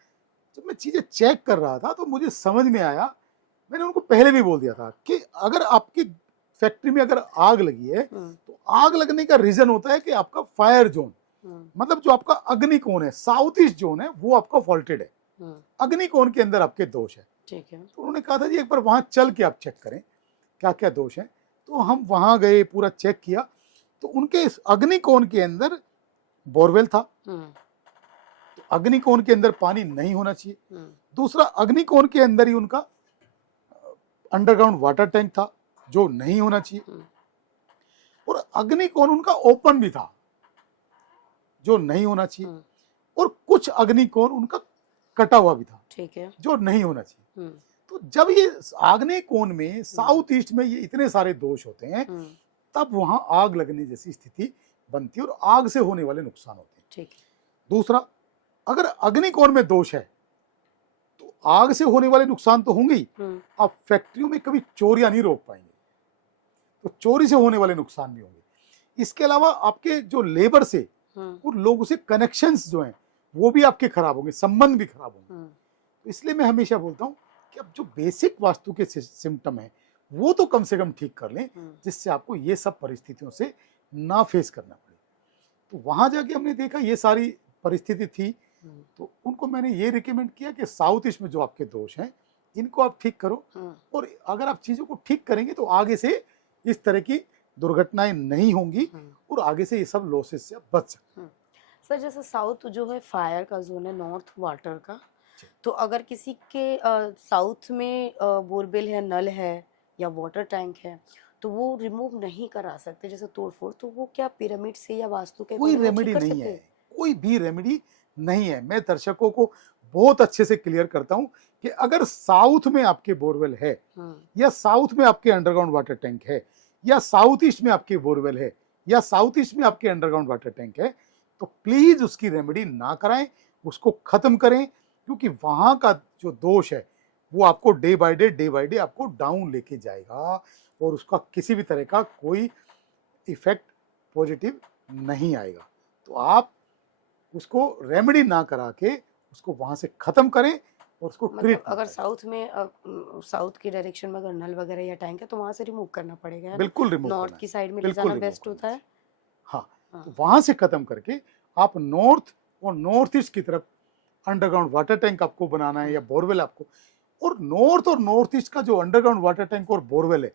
जब मैं चीज़ें चेक कर रहा था तो मुझे समझ में आया, मैंने उनको पहले भी बोल दिया था कि अगर आपकी फैक्ट्री में अगर आग लगी है, तो आग लगने का रीजन होता है कि आपका फायर जोन, मतलब जो आपका अग्निकोण है, साउथ ईस्ट जोन है, वो आपका फॉल्टेड है। अग्निकोण के अंदर आपके दोष है। ठीक है। तो उन्होंने कहा था जी एक बार वहां चल के आप चेक करें क्या क्या दोष है। तो हम वहां गए, पूरा चेक किया, तो उनके इस अग्निकोण के अंदर बोरवेल था। तो अग्निकोण के अंदर पानी नहीं होना चाहिए। दूसरा, अग्निकोण के अंदर ही उनका अंडरग्राउंड वाटर टैंक था, जो नहीं होना चाहिए। और अग्निकोण उनका ओपन भी था, जो नहीं होना चाहिए। और कुछ अग्निकोण उनका कटा हुआ भी था, ठीक है, जो नहीं होना चाहिए। तो जब ये आग्नेय में, साउथ ईस्ट में ये इतने सारे दोष होते हैं, तब वहां आग लगने जैसी स्थिति बनती है और आग से होने वाले नुकसान होते हैं। ठीक है। दूसरा, अगर अग्निकोण में दोष है तो आग से होने वाले नुकसान तो होंगे ही, आप फैक्ट्रियों में कभी चोरियां नहीं रोक पाएंगे, तो चोरी से होने वाले नुकसान भी होंगे। इसके अलावा आपके जो लेबर से और लोगों से कनेक्शंस जो हैं वो भी आपके खराब होंगे, संबंध भी खराब होंगे। तो इसलिए मैं हमेशा बोलता हूँ कि अब जो बेसिक वास्तु के सिम्टम है वो तो कम से कम ठीक कर लें, जिससे आपको ये सब परिस्थितियों से ना फेस करना पड़े। तो वहां जाके हमने देखा ये सारी परिस्थिति थी, तो उनको मैंने ये रिकमेंड किया कि साउथ ईस्ट में जो आपके दोष हैं इनको आप ठीक करो, और अगर आप चीजों को ठीक करेंगे तो आगे से इस तरह की दुर्घटनाएं नहीं होंगी और आगे से ये सब लॉसेस से आप बच सकते हैं। सर जैसे साउथ जो है फायर का जोन है, नॉर्थ वाटर का, तो अगर किसी के साउथ में बोरवेल है, नल है या वाटर टैंक है, तो वो रिमूव नहीं करा सकते जैसे तोड़फोड़, तो वो क्या पिरामिड से या वास्तु के कोई रेमेडी नहीं है, कोई भी रेमेडी नहीं है। मैं दर्शकों को बहुत अच्छे से क्लियर करता हूं कि अगर साउथ में आपके बोरवेल है या साउथ में आपके अंडरग्राउंड वाटर टैंक है या साउथ ईस्ट में आपके बोरवेल है या साउथ ईस्ट में आपके अंडरग्राउंड वाटर टैंक है, तो प्लीज उसकी रेमेडी ना कराएं, उसको खत्म करें, क्योंकि वहां का जो दोष है वो आपको डे बाय डे आपको डाउन लेके जाएगा और उसका किसी भी तरह का कोई इफेक्ट पॉजिटिव नहीं आएगा। तो आप उसको रेमेडी ना करा के उसको वहां से खत्म करें और उसको ट्रीट। अगर साउथ में साउथ की डायरेक्शन में अगर नल वगैरह या टैंक है तो वहां से रिमूव करना पड़ेगा। बिल्कुल रिमूव, नॉर्थ की साइड में ले जाना बेस्ट होता है। हाँ, तो वहां से खत्म करके आप नॉर्थ और नॉर्थ ईस्ट की तरफ अंडरग्राउंड वाटर टैंक आपको बनाना है या बोरवेल आपको, और नॉर्थ ईस्ट का जो अंडरग्राउंड वाटर टैंक और बोरवेल है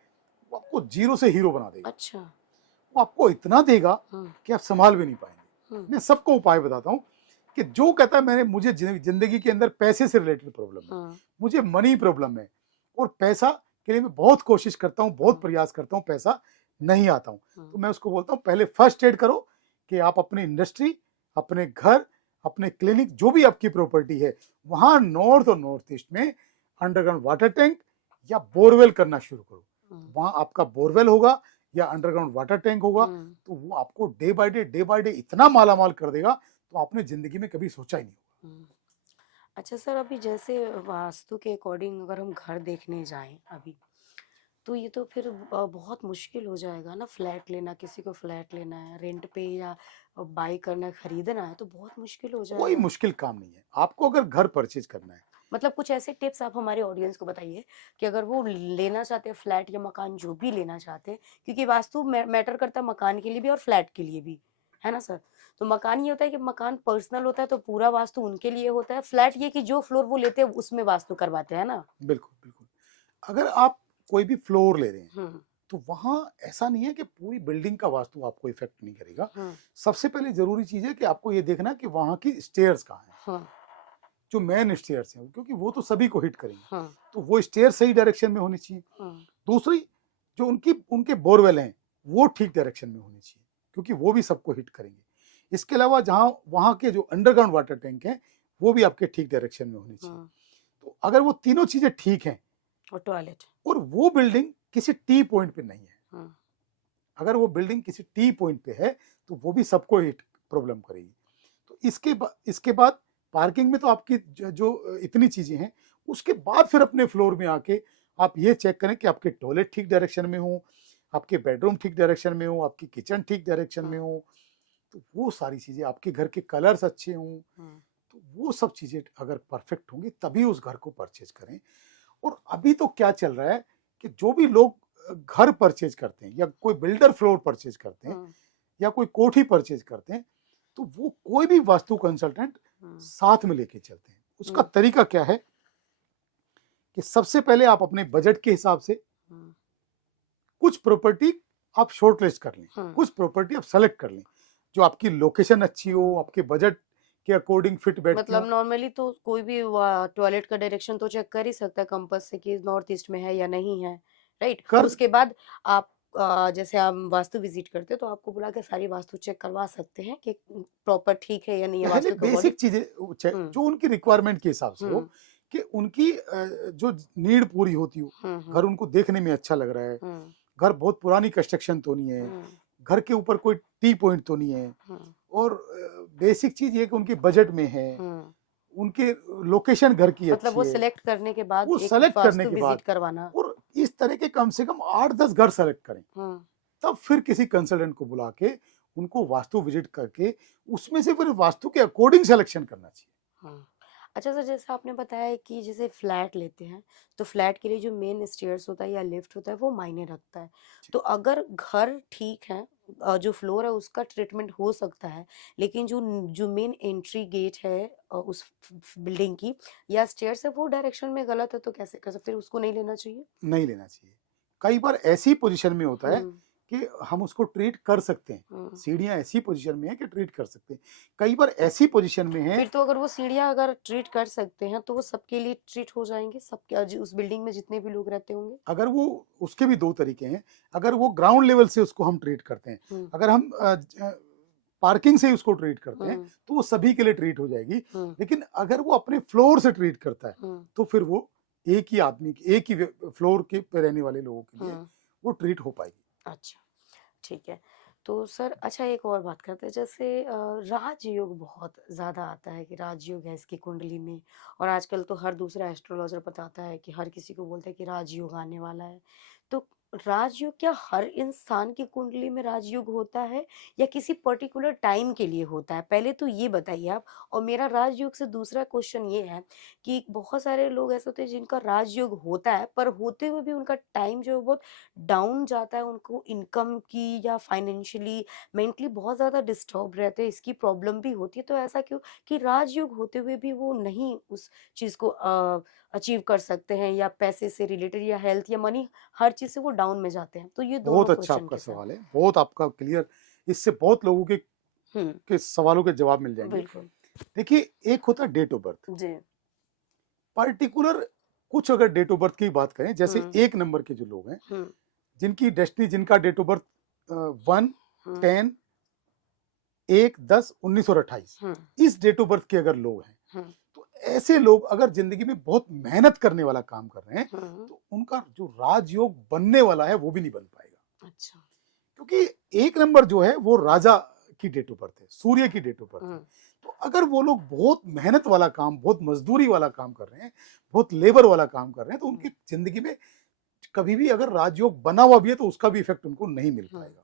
वो आपको जीरो से हीरो बना देगा। अच्छा, वो आपको इतना देगा कि आप संभाल भी नहीं पाएंगे। मैं सबको उपाय बताता हूँ कि जो कहता है मैंने मुझे जिंदगी के अंदर पैसे से रिलेटेड प्रॉब्लम है, मुझे मनी प्रॉब्लम है और पैसा के लिए मैं बहुत कोशिश करता हूँ, बहुत प्रयास करता हूँ, पैसा नहीं आता हूँ, तो मैं उसको बोलता हूँ पहले फर्स्ट एड करो कि आप अपनी इंडस्ट्री, अपने घर, अपने क्लिनिक, जो भी आपकी प्रॉपर्टी है, वहां नॉर्थ और नॉर्थ ईस्ट में अंडरग्राउंड वाटर टैंक या बोरवेल करना शुरू करो। वहां आपका बोरवेल होगा या अंडरग्राउंड वाटर टैंक होगा, तो वो आपको डे बाय डे इतना मालामाल कर देगा, तो आपने जिंदगी में कभी सोचा ही नहीं होगा। अच्छा सर, अभी जैसे वास्तु के अकॉर्डिंग अगर हम घर देखने जाएं अभी, तो ये तो फिर बहुत मुश्किल हो जाएगा ना, फ्लैट लेना, किसी को फ्लैट लेना है रेंट पे या बाई करना है, खरीदना है, तो बहुत मुश्किल हो कोई जाएगा। मुश्किल काम नहीं है। आपको अगर घर परचेज करना है, मतलब कुछ ऐसे टिप्स आप हमारे ऑडियंस को बताइए कि अगर वो लेना चाहते हैं फ्लैट या मकान, जो भी लेना चाहते हैं, क्योंकि वास्तु मैटर करता है मकान के लिए भी और फ्लैट के लिए भी, है ना सर। तो मकान ये होता है कि मकान पर्सनल होता है तो पूरा वास्तु उनके लिए होता है, फ्लैट ये कि जो फ्लोर वो लेते हैं उसमें वास्तु करवाते हैं ना। बिल्कुल बिल्कुल। अगर आप कोई भी फ्लोर ले रहे हैं, हम्म। तो वहां ऐसा नहीं है कि पूरी बिल्डिंग का वास्तु आपको इफेक्ट नहीं करेगा। हम्म। सबसे पहले जरूरी चीज है कि आपको ये देखना कि वहां की स्टेयर्स कहाँ हैं, हाँ। जो मेन स्टेयर्स हैं, क्योंकि वो तो सभी को हिट करेंगे। हाँ। तो वो स्टेयर सही डायरेक्शन में होनी चाहिए। हाँ। दूसरी, जो उनके बोरवेल हैं, वो ठीक डायरेक्शन में होने चाहिए, क्योंकि वो भी सबको हिट करेंगे। इसके अलावा जहां वहां के जो अंडरग्राउंड वाटर टैंक हैं, वो भी आपके ठीक डायरेक्शन में होने चाहिए। हाँ। तो अगर वो तीनों चीजें ठीक हैं और टॉयलेट। और वो बिल्डिंग किसी टी पॉइंट पे नहीं है, हाँ। अगर वो बिल्डिंग किसी टी पॉइंट पे है, तो वो भी सबको हिट प्रॉब्लम करेगी। तो इसके बाद पार्किंग में तो आपकी जो इतनी चीजें हैं, उसके बाद फिर अपने फ्लोर में आके आप ये चेक करें कि आपके टॉयलेट ठीक डायरेक्शन में हो, आपके बेडरूम ठीक डायरेक्शन में हो, आपकी किचन ठीक डायरेक्शन में हो, तो वो सारी चीजें, आपके घर के कलर्स अच्छे हों, तो वो सब चीजें अगर परफेक्ट होंगी तभी उस घर को परचेज करें। और अभी तो क्या चल रहा है कि जो भी लोग घर परचेज करते हैं या कोई बिल्डर फ्लोर परचेज करते हैं या कोई कोठी परचेज करते हैं, तो वो कोई भी वास्तु कंसल्टेंट साथ में लेके चलते हैं। उसका तरीका क्या है कि सबसे पहले आप अपने बजट के हिसाब से कुछ प्रॉपर्टी आप शॉर्टलिस्ट कर लें, कुछ प्रॉपर्टी आप सेलेक्ट कर लें जो आपकी लोकेशन अच्छी हो, आपके बजट के अकॉर्डिंग फिट बैठती हो। मतलब नॉर्मली तो कोई भी टॉयलेट का डायरेक्शन तो चेक कर ही सकता है कंपास से कि नॉर्थ ईस्ट में है या नहीं है, राइट। कर उसके बाद आप जैसे आप वास्तु विजिट करते हैं तो आपको बुला के सारी वास्तु चेक करवा सकते हैं कि प्रॉपर ठीक है या नहीं है पहले वास्तु के बेसिक अकॉर्डिंग। चीजें जो उनकी रिक्वायरमेंट के हिसाब से हो, कि उनकी जो नीड पूरी होती हो, घर उनको देखने में अच्छा लग रहा है, घर बहुत पुरानी कंस्ट्रक्शन तो नहीं है, घर के ऊपर कोई टी पॉइंट तो नहीं है, और बेसिक चीज ये कि उनके बजट में है, उनके लोकेशन घर की मतलब अच्छी वो है, सिलेक्ट करने के बाद वो एक सेलेक्ट करने वास्तु के बाद, विजिट करवाना। और इस तरह के कम से कम 8-10 घर सेलेक्ट करें, तब फिर किसी कंसल्टेंट को बुला के उनको वास्तु विजिट करके उसमें से फिर वास्तु के अकॉर्डिंग सिलेक्शन करना चाहिए। अच्छा सर, जैसे आपने बताया कि जैसे फ्लैट लेते हैं तो फ्लैट के लिए जो मेन स्टेयर्स होता है या लिफ्ट होता है वो मायने रखता है। तो अगर घर ठीक है, जो फ्लोर है उसका ट्रीटमेंट हो सकता है, लेकिन जो जो मेन एंट्री गेट है उस बिल्डिंग की या स्टेयर्स है वो डायरेक्शन में गलत है, तो कैसे कर सकते, फिर उसको नहीं लेना चाहिए। नहीं लेना चाहिए। कई बार ऐसी पोजीशन में होता है कि हम उसको ट्रीट कर सकते हैं, सीढ़ियां ऐसी पोजीशन में है कि ट्रीट कर सकते हैं। कई बार ऐसी पोजीशन में है, फिर तो अगर वो सीढ़ियां अगर ट्रीट कर सकते हैं तो वो सबके लिए ट्रीट हो जाएंगे, सब उस बिल्डिंग में जितने भी लोग रहते होंगे। अगर वो, उसके भी दो तरीके हैं। अगर वो ग्राउंड लेवल से उसको हम ट्रीट करते हैं, अगर हम पार्किंग से उसको ट्रीट करते हैं, तो वो सभी के लिए ट्रीट हो जाएगी। लेकिन अगर वो अपने फ्लोर से ट्रीट करता है, तो फिर वो एक ही आदमी एक ही फ्लोर के पे रहने वाले लोगों के लिए वो ट्रीट हो पाएगी। अच्छा, ठीक है। तो सर अच्छा, एक और बात करते हैं, जैसे राजयोग बहुत ज़्यादा आता है कि राजयोग है इसकी कुंडली में, और आजकल तो हर दूसरा एस्ट्रोलॉजर बताता है कि हर किसी को बोलता है कि राजयोग आने वाला है। तो राजयोग क्या हर इंसान की कुंडली में राजयोग होता है या किसी पर्टिकुलर टाइम के लिए होता है? पहले तो ये बताइए आप। और मेरा राजयोग से दूसरा क्वेश्चन ये है कि बहुत सारे लोग ऐसे होते हैं जिनका राजयोग होता है पर होते हुए भी उनका टाइम जो है बहुत डाउन जाता है, उनको इनकम की या फाइनेंशियली मेंटली बहुत ज़्यादा डिस्टर्ब रहते हैं, इसकी प्रॉब्लम भी होती है। तो ऐसा क्यों कि राजयोग होते हुए भी वो नहीं उस चीज़ को अचीव कर सकते हैं, या पैसे से रिलेटेड या हेल्थ या मनी, हर चीज़ से वो डाउन में जाते हैं? तो ये दोनों बहुत अच्छा क्वेश्चन आपका के साथ। सवाल है, बहुत आपका क्लियर, इससे बहुत लोगों के सवालों के जवाब मिल जाएंगे। बिल्कुल। देखिए, एक होता है डेट ऑफ बर्थ, जी। पर्टिकुलर कुछ अगर डेट ऑफ बर्थ की बात करें, जैसे 1 नंबर के जो लोग हैं, जिनकी डेस्टिनी, जिनका डेट ऑफ बर्थ 1, 10, 1/10/1928 इस डेट ऑफ बर्थ के अगर लोग हैं, तो ऐसे लोग अगर जिंदगी में बहुत मेहनत करने वाला काम कर रहे हैं, तो उनका जो राजयोग बनने वाला है वो भी नहीं बन पाएगा। अच्छा। क्योंकि 1 नंबर जो है वो राजा की डेट ऑफ बर्थ है, सूर्य की डेट ऑफ बर्थ है। तो अगर वो लोग बहुत मेहनत वाला काम, बहुत मजदूरी वाला काम कर रहे हैं, बहुत लेबर वाला काम कर रहे हैं, तो उनकी जिंदगी में कभी भी अगर राजयोग बना हुआ भी है तो उसका भी इफेक्ट उनको नहीं मिल पाएगा।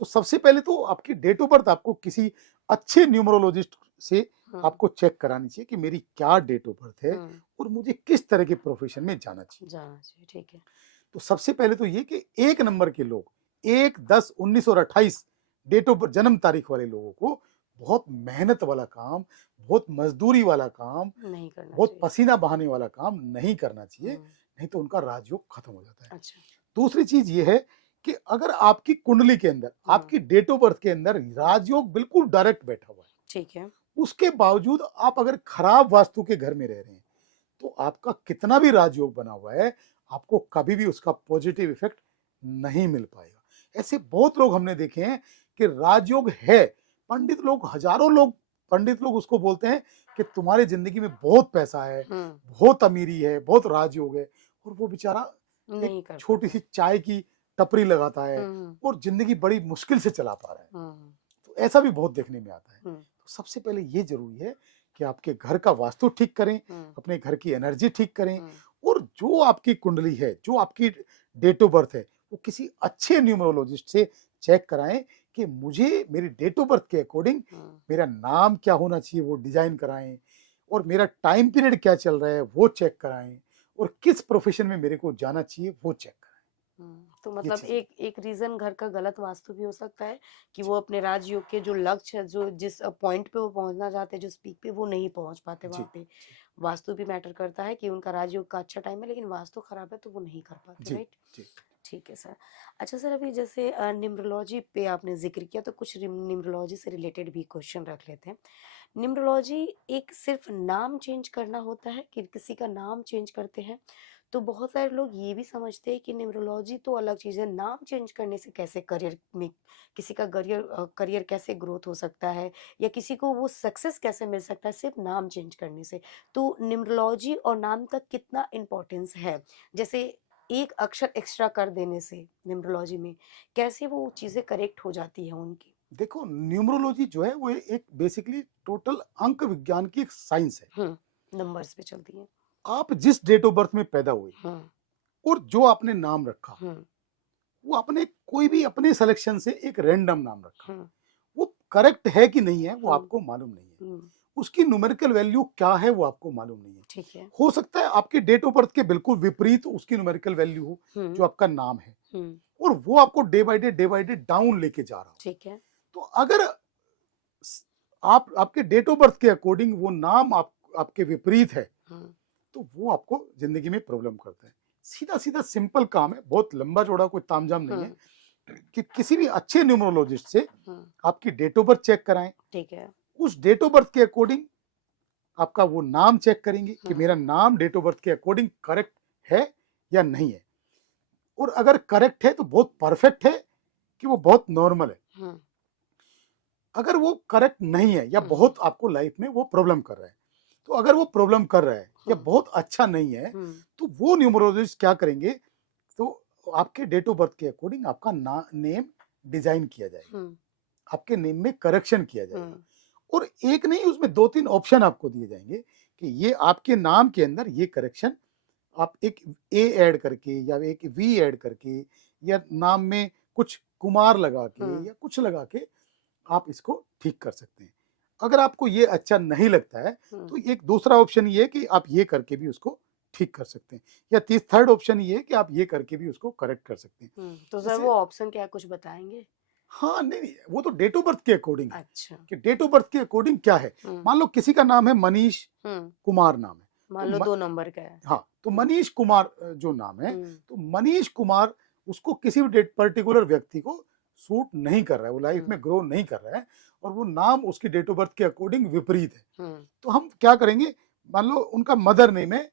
तो सबसे पहले तो आपकी डेट ऑफ बर्थ आपको किसी अच्छे न्यूमरोलॉजिस्ट से आपको चेक करानी चाहिए कि मेरी क्या डेट ऑफ बर्थ है और मुझे किस तरह के प्रोफेशन में जाना चाहिए। ठीक है। तो सबसे पहले तो ये कि 1 नंबर के लोग 1/10/1928 डेट ऑफ बर्थ जन्म तारीख वाले लोगों को बहुत मेहनत वाला काम, बहुत मजदूरी वाला काम, नहीं करना बहुत चाहिए। पसीना बहाने वाला काम नहीं करना चाहिए, नहीं तो उनका राजयोग खत्म हो जाता है। अच्छा। दूसरी चीज ये है कि अगर आपकी कुंडली के अंदर, आपकी डेट ऑफ बर्थ के अंदर राजयोग बिल्कुल डायरेक्ट बैठा हुआ है, ठीक है, उसके बावजूद आप अगर खराब वास्तु के घर में रह रहे हैं, तो आपका कितना भी राजयोग बना हुआ है, आपको कभी भी उसका पॉजिटिव इफेक्ट नहीं मिल पाएगा। ऐसे बहुत लोग हमने देखे हैं कि राजयोग है, पंडित लोग, हजारों लोग पंडित लोग उसको बोलते हैं कि तुम्हारी जिंदगी में बहुत पैसा है, बहुत अमीरी है, बहुत राजयोग है, और वो बेचारा नहीं एक कर छोटी सी चाय की टपरी लगाता है और जिंदगी बड़ी मुश्किल से चला पा रहा है। तो ऐसा भी बहुत देखने में आता है। तो सबसे पहले ये जरूरी है कि आपके घर का वास्तु ठीक करें, अपने घर की एनर्जी ठीक करें, और जो आपकी कुंडली है, जो आपकी डेट ऑफ बर्थ है, वो किसी अच्छे न्यूमरोलॉजिस्ट से चेक कराएं कि मुझे मेरी डेट ऑफ बर्थ के अकॉर्डिंग मेरा नाम क्या होना चाहिए वो डिजाइन कराएं, और मेरा टाइम पीरियड क्या चल रहा है वो चेक कराएं, और किस प्रोफेशन में मेरे को जाना चाहिए वो चेक कराएं। तो मतलब एक रीजन घर का गलत वास्तु भी हो सकता है कि वो अपने राजयोग के जो लक्ष्य, जो जिस पॉइंट पे वो पहुंचना चाहते हैं, जो स्पीक पे, वो नहीं पहुंच पाते वहां पे। वास्तु भी मैटर करता है कि उनका राजयोग का अच्छा टाइम है लेकिन वास्तु खराब है तो वो नहीं कर पाते। राइट, ठीक है सर। अच्छा सर, अभी जैसे न्यूमरोलॉजी पे आपने जिक्र किया, तो कुछ न्यूमरोलॉजी से रिलेटेड भी क्वेश्चन रख लेते हैं। न्यूमरोलॉजी एक सिर्फ नाम चेंज करना होता है कि किसी का नाम चेंज करते हैं? तो बहुत सारे लोग ये भी समझते हैं कि न्यूमरोलॉजी तो अलग चीज़ है, नाम चेंज करने से कैसे करियर में किसी का करियर कैसे ग्रोथ हो सकता है, या किसी को वो सक्सेस कैसे मिल सकता है सिर्फ नाम चेंज करने से? तो न्यूमरोलॉजी और नाम का कितना इम्पोर्टेंस है? जैसे एक अक्षर एक्स्ट्रा कर देने से न्यूमरोलॉजी में कैसे वो चीज़ें करेक्ट हो जाती है उनकी? देखो, न्यूमरोलॉजी जो है वो एक बेसिकली टोटल अंक विज्ञान की एक साइंस है। नंबर्स पे चलती है। आप जिस डेट ऑफ बर्थ में पैदा हुए और जो आपने नाम रखा, वो आपने कोई भी अपने सिलेक्शन से एक रैंडम नाम रखा, वो करेक्ट है कि नहीं है वो आपको मालूम नहीं है। उसकी न्यूमेरिकल वैल्यू क्या है वो आपको मालूम नहीं है। ठीक है। हो सकता है आपके डेट ऑफ बर्थ के बिल्कुल विपरीत उसकी न्यूमेरिकल वैल्यू हो, जो आपका नाम है, और वो आपको डे बाय डे डाउन लेके जा रहा हो। ठीक है। तो अगर आपके डेट ऑफ बर्थ के अकॉर्डिंग वो नाम आपके विपरीत है, तो वो आपको जिंदगी में प्रॉब्लम करता है। सीधा सीधा सिंपल काम है, बहुत लंबा चौड़ा कोई तामझाम नहीं है कि किसी भी अच्छे न्यूमरोलॉजिस्ट से आपकी डेट ऑफ बर्थ चेक कराएं। ठीक है। उस डेट ऑफ बर्थ के अकॉर्डिंग आपका वो नाम चेक करेंगे कि मेरा नाम डेट ऑफ बर्थ के अकॉर्डिंग करेक्ट है या नहीं है, और अगर करेक्ट है तो बहुत परफेक्ट है कि वो बहुत नॉर्मल है। अगर वो करेक्ट नहीं है या बहुत आपको लाइफ में वो प्रॉब्लम कर रहा है, तो अगर वो प्रॉब्लम कर रहा है या बहुत अच्छा नहीं है, तो वो न्यूमरोलॉजिस्ट क्या करेंगे, तो आपके डेट ऑफ बर्थ के अकॉर्डिंग आपका नेम डिजाइन किया जाएगा, आपके नेम में करेक्शन किया जाएगा, और एक नहीं उसमें 2-3 ऑप्शन आपको दिए जाएंगे कि ये आपके नाम के अंदर ये करेक्शन आप एक ए ऐड करके या एक वी ऐड करके या नाम में कुछ कुमार लगा के या कुछ लगा के आप इसको ठीक कर सकते हैं। अगर आपको ये अच्छा नहीं लगता है तो एक दूसरा ऑप्शन ये है कि आप ये करके भी उसको ठीक कर सकते हैं, या थर्ड ऑप्शन ये है कि आप ये करके भी उसको करेक्ट कर सकते हैं। तो सर वो ऑप्शन क्या कुछ बताएंगे? हाँ, नहीं, वो तो डेट ऑफ बर्थ के अकॉर्डिंग है। अच्छा, कि डेट ऑफ बर्थ के अकॉर्डिंग क्या है। मान लो किसी का नाम है मनीष कुमार नाम है, मान लो 2 नंबर का है। हाँ, तो मनीष कुमार जो नाम है, तो मनीष कुमार उसको किसी भी पर्टिकुलर व्यक्ति को सूट नहीं कर रहा है, वो लाइफ में ग्रो नहीं कर रहा है, और वो नाम उसकी डेट ऑफ बर्थ के अकॉर्डिंग विपरीत है। तो हम क्या करेंगे, मान लो उनका मदर नेम है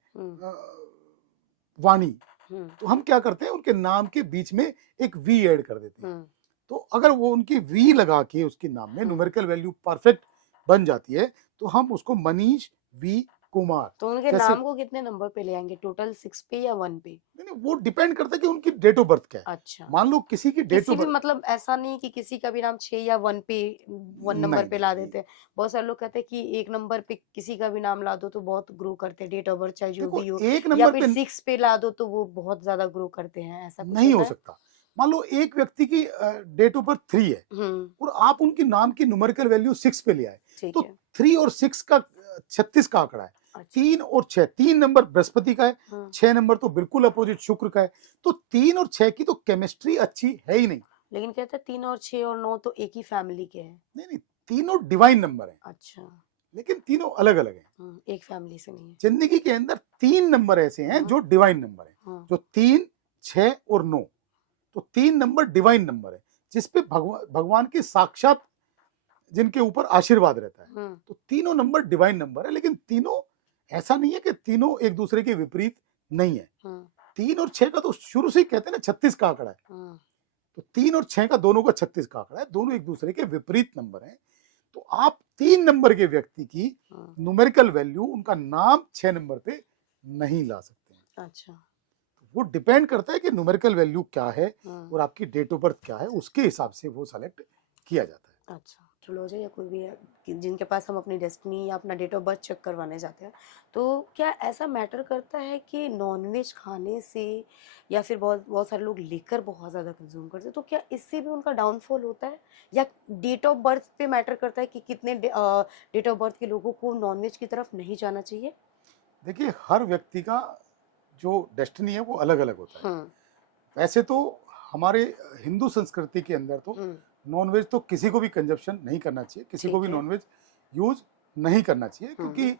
वाणी, तो हम क्या करते हैं उनके नाम के बीच में एक वी ऐड कर देते हैं तो अगर वो उनकी वी लगा के उसके नाम में न्यूमेरिकल वैल्यू परफेक्ट बन जाती है तो हम उसको मनीष वी कुमार तो उनके जैसे, नाम को कितने नंबर पे ले आएंगे, टोटल 6 पे या 1 पे? नहीं वो डिपेंड करता है कि उनकी डेट ऑफ बर्थ क्या है। अच्छा, मान लो किसी की डेट किसी ऑफ भी बर्थ, मतलब ऐसा नहीं कि किसी का भी नाम 6 या 1 पे 1 नंबर नहीं पे ला नहीं देते हैं। बहुत सारे लोग कहते हैं कि 1 नंबर पे किसी का भी नाम ला दो तो बहुत ग्रो करते हैं, डेट ऑफ बर्थ चाहे जो देखो भी हो, एक या नंबर फिर पे 6 पे ला दो तो वो बहुत ज़्यादा ग्रो करते हैं, ऐसा कुछ नहीं होता हो है? सकता। मान लो एक व्यक्ति की डेट ऑफ बर्थ 3 है हुँ, और आप उनके नाम की न्यूमेरिकल वैल्यू 6 पे ले आए, ठीक तो है। 3 और 6 का 36 का आंकड़ा है। अच्छा, 3 और 6, 3 नंबर बृहस्पति का है, हाँ, 6 नंबर तो बिल्कुल अपोजिट शुक्र का है। तो 3 और 6 की तो केमिस्ट्री अच्छी है ही नहीं। लेकिन कहते हैं 3 और 6 और 9 तो एक ही फैमिली के हैं। नहीं नहीं, तीनों डिवाइन नंबर हैं, अच्छा, लेकिन तीनों अलग अलग हैं। एक फैमिली से नहीं है। जिंदगी के अंदर 3 नंबर ऐसे हैं हाँ, जो डिवाइन नंबर हैं, हाँ, जो 3, 6 और 9। तो 3 नंबर डिवाइन नंबर है जिसपे भगवान की साक्षात जिनके ऊपर आशीर्वाद रहता है। हुँ, तो तीनों नंबर डिवाइन नंबर है, लेकिन तीनों ऐसा नहीं है कि तीनों एक दूसरे के विपरीत नहीं है। हुँ, 3 और 6 का तो शुरू से ही कहते हैं ना 36 का आंकड़ा है। हुँ, तो 3 और 6 का दोनों का 36 का आंकड़ा है, दोनों एक दूसरे के विपरीत नंबर हैं। तो आप 3 नंबर के व्यक्ति की हुँ, न्यूमेरिकल वैल्यू उनका नाम 6 नंबर पे नहीं ला सकते हैं। अच्छा, वो डिपेंड करता है कि न्यूमेरिकल वैल्यू क्या है हुँ। और आपकी डेट ऑफ बर्थ क्या है, उसके हिसाब से वो सेलेक्ट किया जाता है। अच्छा, एस्ट्रोलॉजर या कोई भी है कि जिनके पास हम अपनी डेस्टिनी या अपना डेट ऑफ बर्थ चेक करवाने जाते हैं, तो क्या ऐसा मैटर करता है कि नॉनवेज खाने से, या फिर बहुत बहुत सारे लोग लेकर बहुत ज़्यादा कंज्यूम करते हैं, तो क्या इससे भी उनका डाउनफॉल होता है? या डेट ऑफ बर्थ पे मैटर करता है कि कितने डेट ऑफ बर्थ के लोगों को नॉनवेज की तरफ नहीं जाना चाहिए? देखिए हर व्यक्ति का जो डेस्टिनी है वो अलग अलग होता है। हुँ, वैसे तो हमारे हिंदू संस्कृति के अंदर तो हुँ, नॉनवेज तो किसी को भी कंजप्शन नहीं करना चाहिए, किसी को ठीक भी है। नॉनवेज यूज नहीं करना चाहिए, क्योंकि हुँ,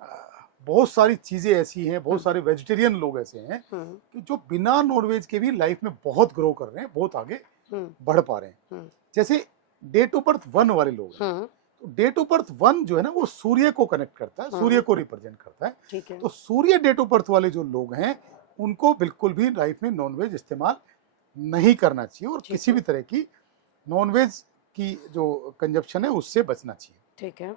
अ, बहुत सारी चीज़ें ऐसी हैं, हुँ, बहुत सारे वेजिटेरियन लोग ऐसे हैं हुँ, कि जो बिना नॉनवेज के भी लाइफ में बहुत ग्रो कर रहे हैं, बहुत आगे हुँ, बढ़ पा रहे हैं। हुँ, जैसे डेट ऑफ बर्थ 1 वाले लोग हैं, हुँ, तो डेट ऑफ बर्थ 1 जो है ना वो सूर्य को कनेक्ट करता है, सूर्य हुँ, को रिप्रेजेंट करता है। ठीक है, तो सूर्य डेट ऑफ बर्थ वाले जो लोग हैं उनको बिल्कुल भी लाइफ में नॉनवेज इस्तेमाल नहीं करना चाहिए और ठीक किसी भी है, तरह की नॉनवेज की जो कंजप्शन है उससे बचना चाहिए। ठीक है।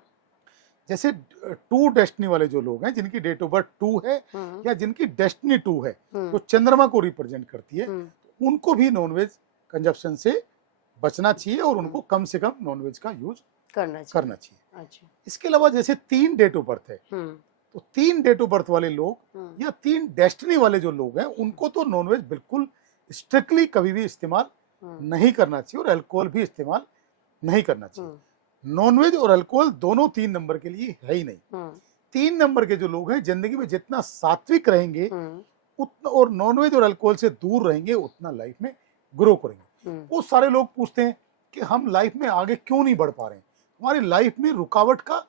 जैसे 2 डेस्टिनी वाले जो लोग हैं जिनकी डेट ऑफ बर्थ 2 है हुँ, या जिनकी डेस्टिनी 2 है, हुँ, जो चंद्रमा को रिप्रेजेंट करती है, हुँ, उनको भी नॉनवेज कंजप्शन से बचना चाहिए और हुँ, उनको कम से कम नॉनवेज का यूज करना चाहिए। करना चाहिए। अच्छा, इसके अलावा जैसे 3 डेट ऑफ बर्थ है, हुँ, तो 3 डेट ऑफ बर्थ वाले लोग हुँ, या 3 डेस्टिनी वाले जो लोग हैं उनको तो नॉनवेज बिल्कुल स्ट्रिक्टली कभी भी इस्तेमाल हुँ, नहीं करना चाहिए और अल्कोहल भी इस्तेमाल नहीं करना चाहिए। हुँ, नॉनवेज और अल्कोहल दोनों 3 नंबर के लिए है ही नहीं। हुँ, 3 नंबर के जो लोग हैं जिंदगी में जितना सात्विक रहेंगे हुँ, उतना, और नॉनवेज और अल्कोहल से दूर रहेंगे, उतना लाइफ में ग्रो करेंगे। हुँ, वो सारे लोग पूछते हैं कि हम लाइफ में आगे क्यों नहीं बढ़ पा रहे हैं, हमारी लाइफ में रुकावट का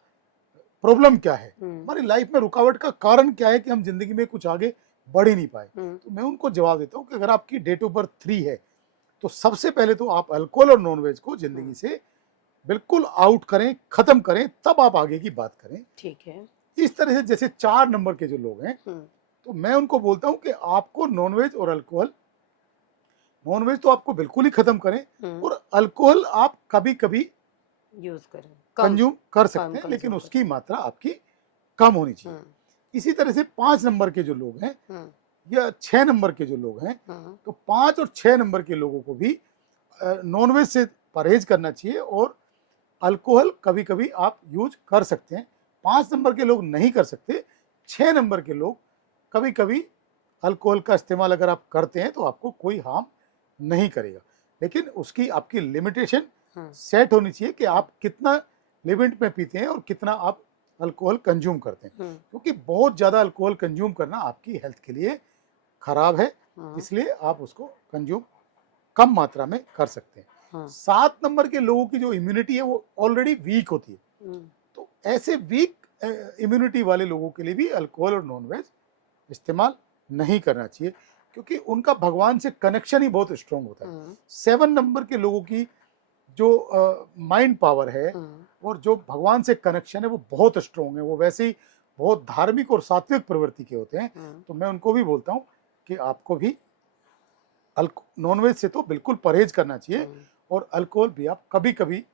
प्रॉब्लम क्या है, हुँ, हमारी लाइफ में रुकावट का कारण क्या है कि हम जिंदगी में कुछ आगे बढ़ ही नहीं पाए। हुँ, तो मैं उनको जवाब देता हूँ कि अगर आपकी डेट ऑफ बर्थ 3 है तो सबसे पहले तो आप अल्कोहल और नॉनवेज को जिंदगी हुँ, से बिल्कुल आउट करें, खत्म करें, तब आप आगे की बात करें। ठीक है। इस तरह से जैसे 4 नंबर के जो लोग हैं, हुँ, तो मैं उनको बोलता हूं कि आपको नॉनवेज और अल्कोहल, नॉनवेज तो आपको बिल्कुल ही खत्म करें हुँ, और अल्कोहल आप कभी कभी यूज़ करें, कंज्यूम कर कम सकते हैं, लेकिन कंज़्यूम करें। उसकी मात्रा आपकी कम होनी चाहिए। हुँ, इसी तरह से 5 नंबर के जो लोग हैं हुँ, या 6 नंबर के जो लोग हैं, हुँ, तो 5 और 6 नंबर के लोगों को भी नॉनवेज से परहेज करना चाहिए और अल्कोहल कभी कभी आप यूज कर सकते हैं। 5 नंबर के लोग नहीं कर सकते, 6 नंबर के लोग कभी कभी अल्कोहल का इस्तेमाल अगर आप करते हैं तो आपको कोई हार्म नहीं करेगा, लेकिन उसकी आपकी लिमिटेशन हुँ, सेट होनी चाहिए कि आप कितना लिमिट में पीते हैं और कितना आप अल्कोहल कंज्यूम करते हैं, हुँ, क्योंकि बहुत ज़्यादा अल्कोहल कंज्यूम करना आपकी हेल्थ के लिए खराब है, हुँ, इसलिए आप उसको कंज्यूम कम मात्रा में कर सकते हैं। हुँ, 7 नंबर के लोगों की जो इम्यूनिटी है वो ऑलरेडी वीक होती है, हुँ, तो ऐसे वीक इम्यूनिटी वाले लोगों के लिए भी अल्कोहल और नॉनवेज इस्तेमाल नहीं करना चाहिए, क्योंकि उनका भगवान से कनेक्शन ही बहुत स्ट्रांग होता है। हुँ, 7 नंबर के लोगों की जो माइंड पावर है हुँ, और जो भगवान से कनेक्शन है वो बहुत स्ट्रांग है, वो वैसे ही बहुत धार्मिक और सात्विक प्रवृत्ति के होते हैं। हुँ, तो मैं उनको भी बोलता हूँ कि आपको भी नॉनवेज से तो बिल्कुल परहेज करना चाहिए हुँ, और अल्कोहल भी आप कभी कभी,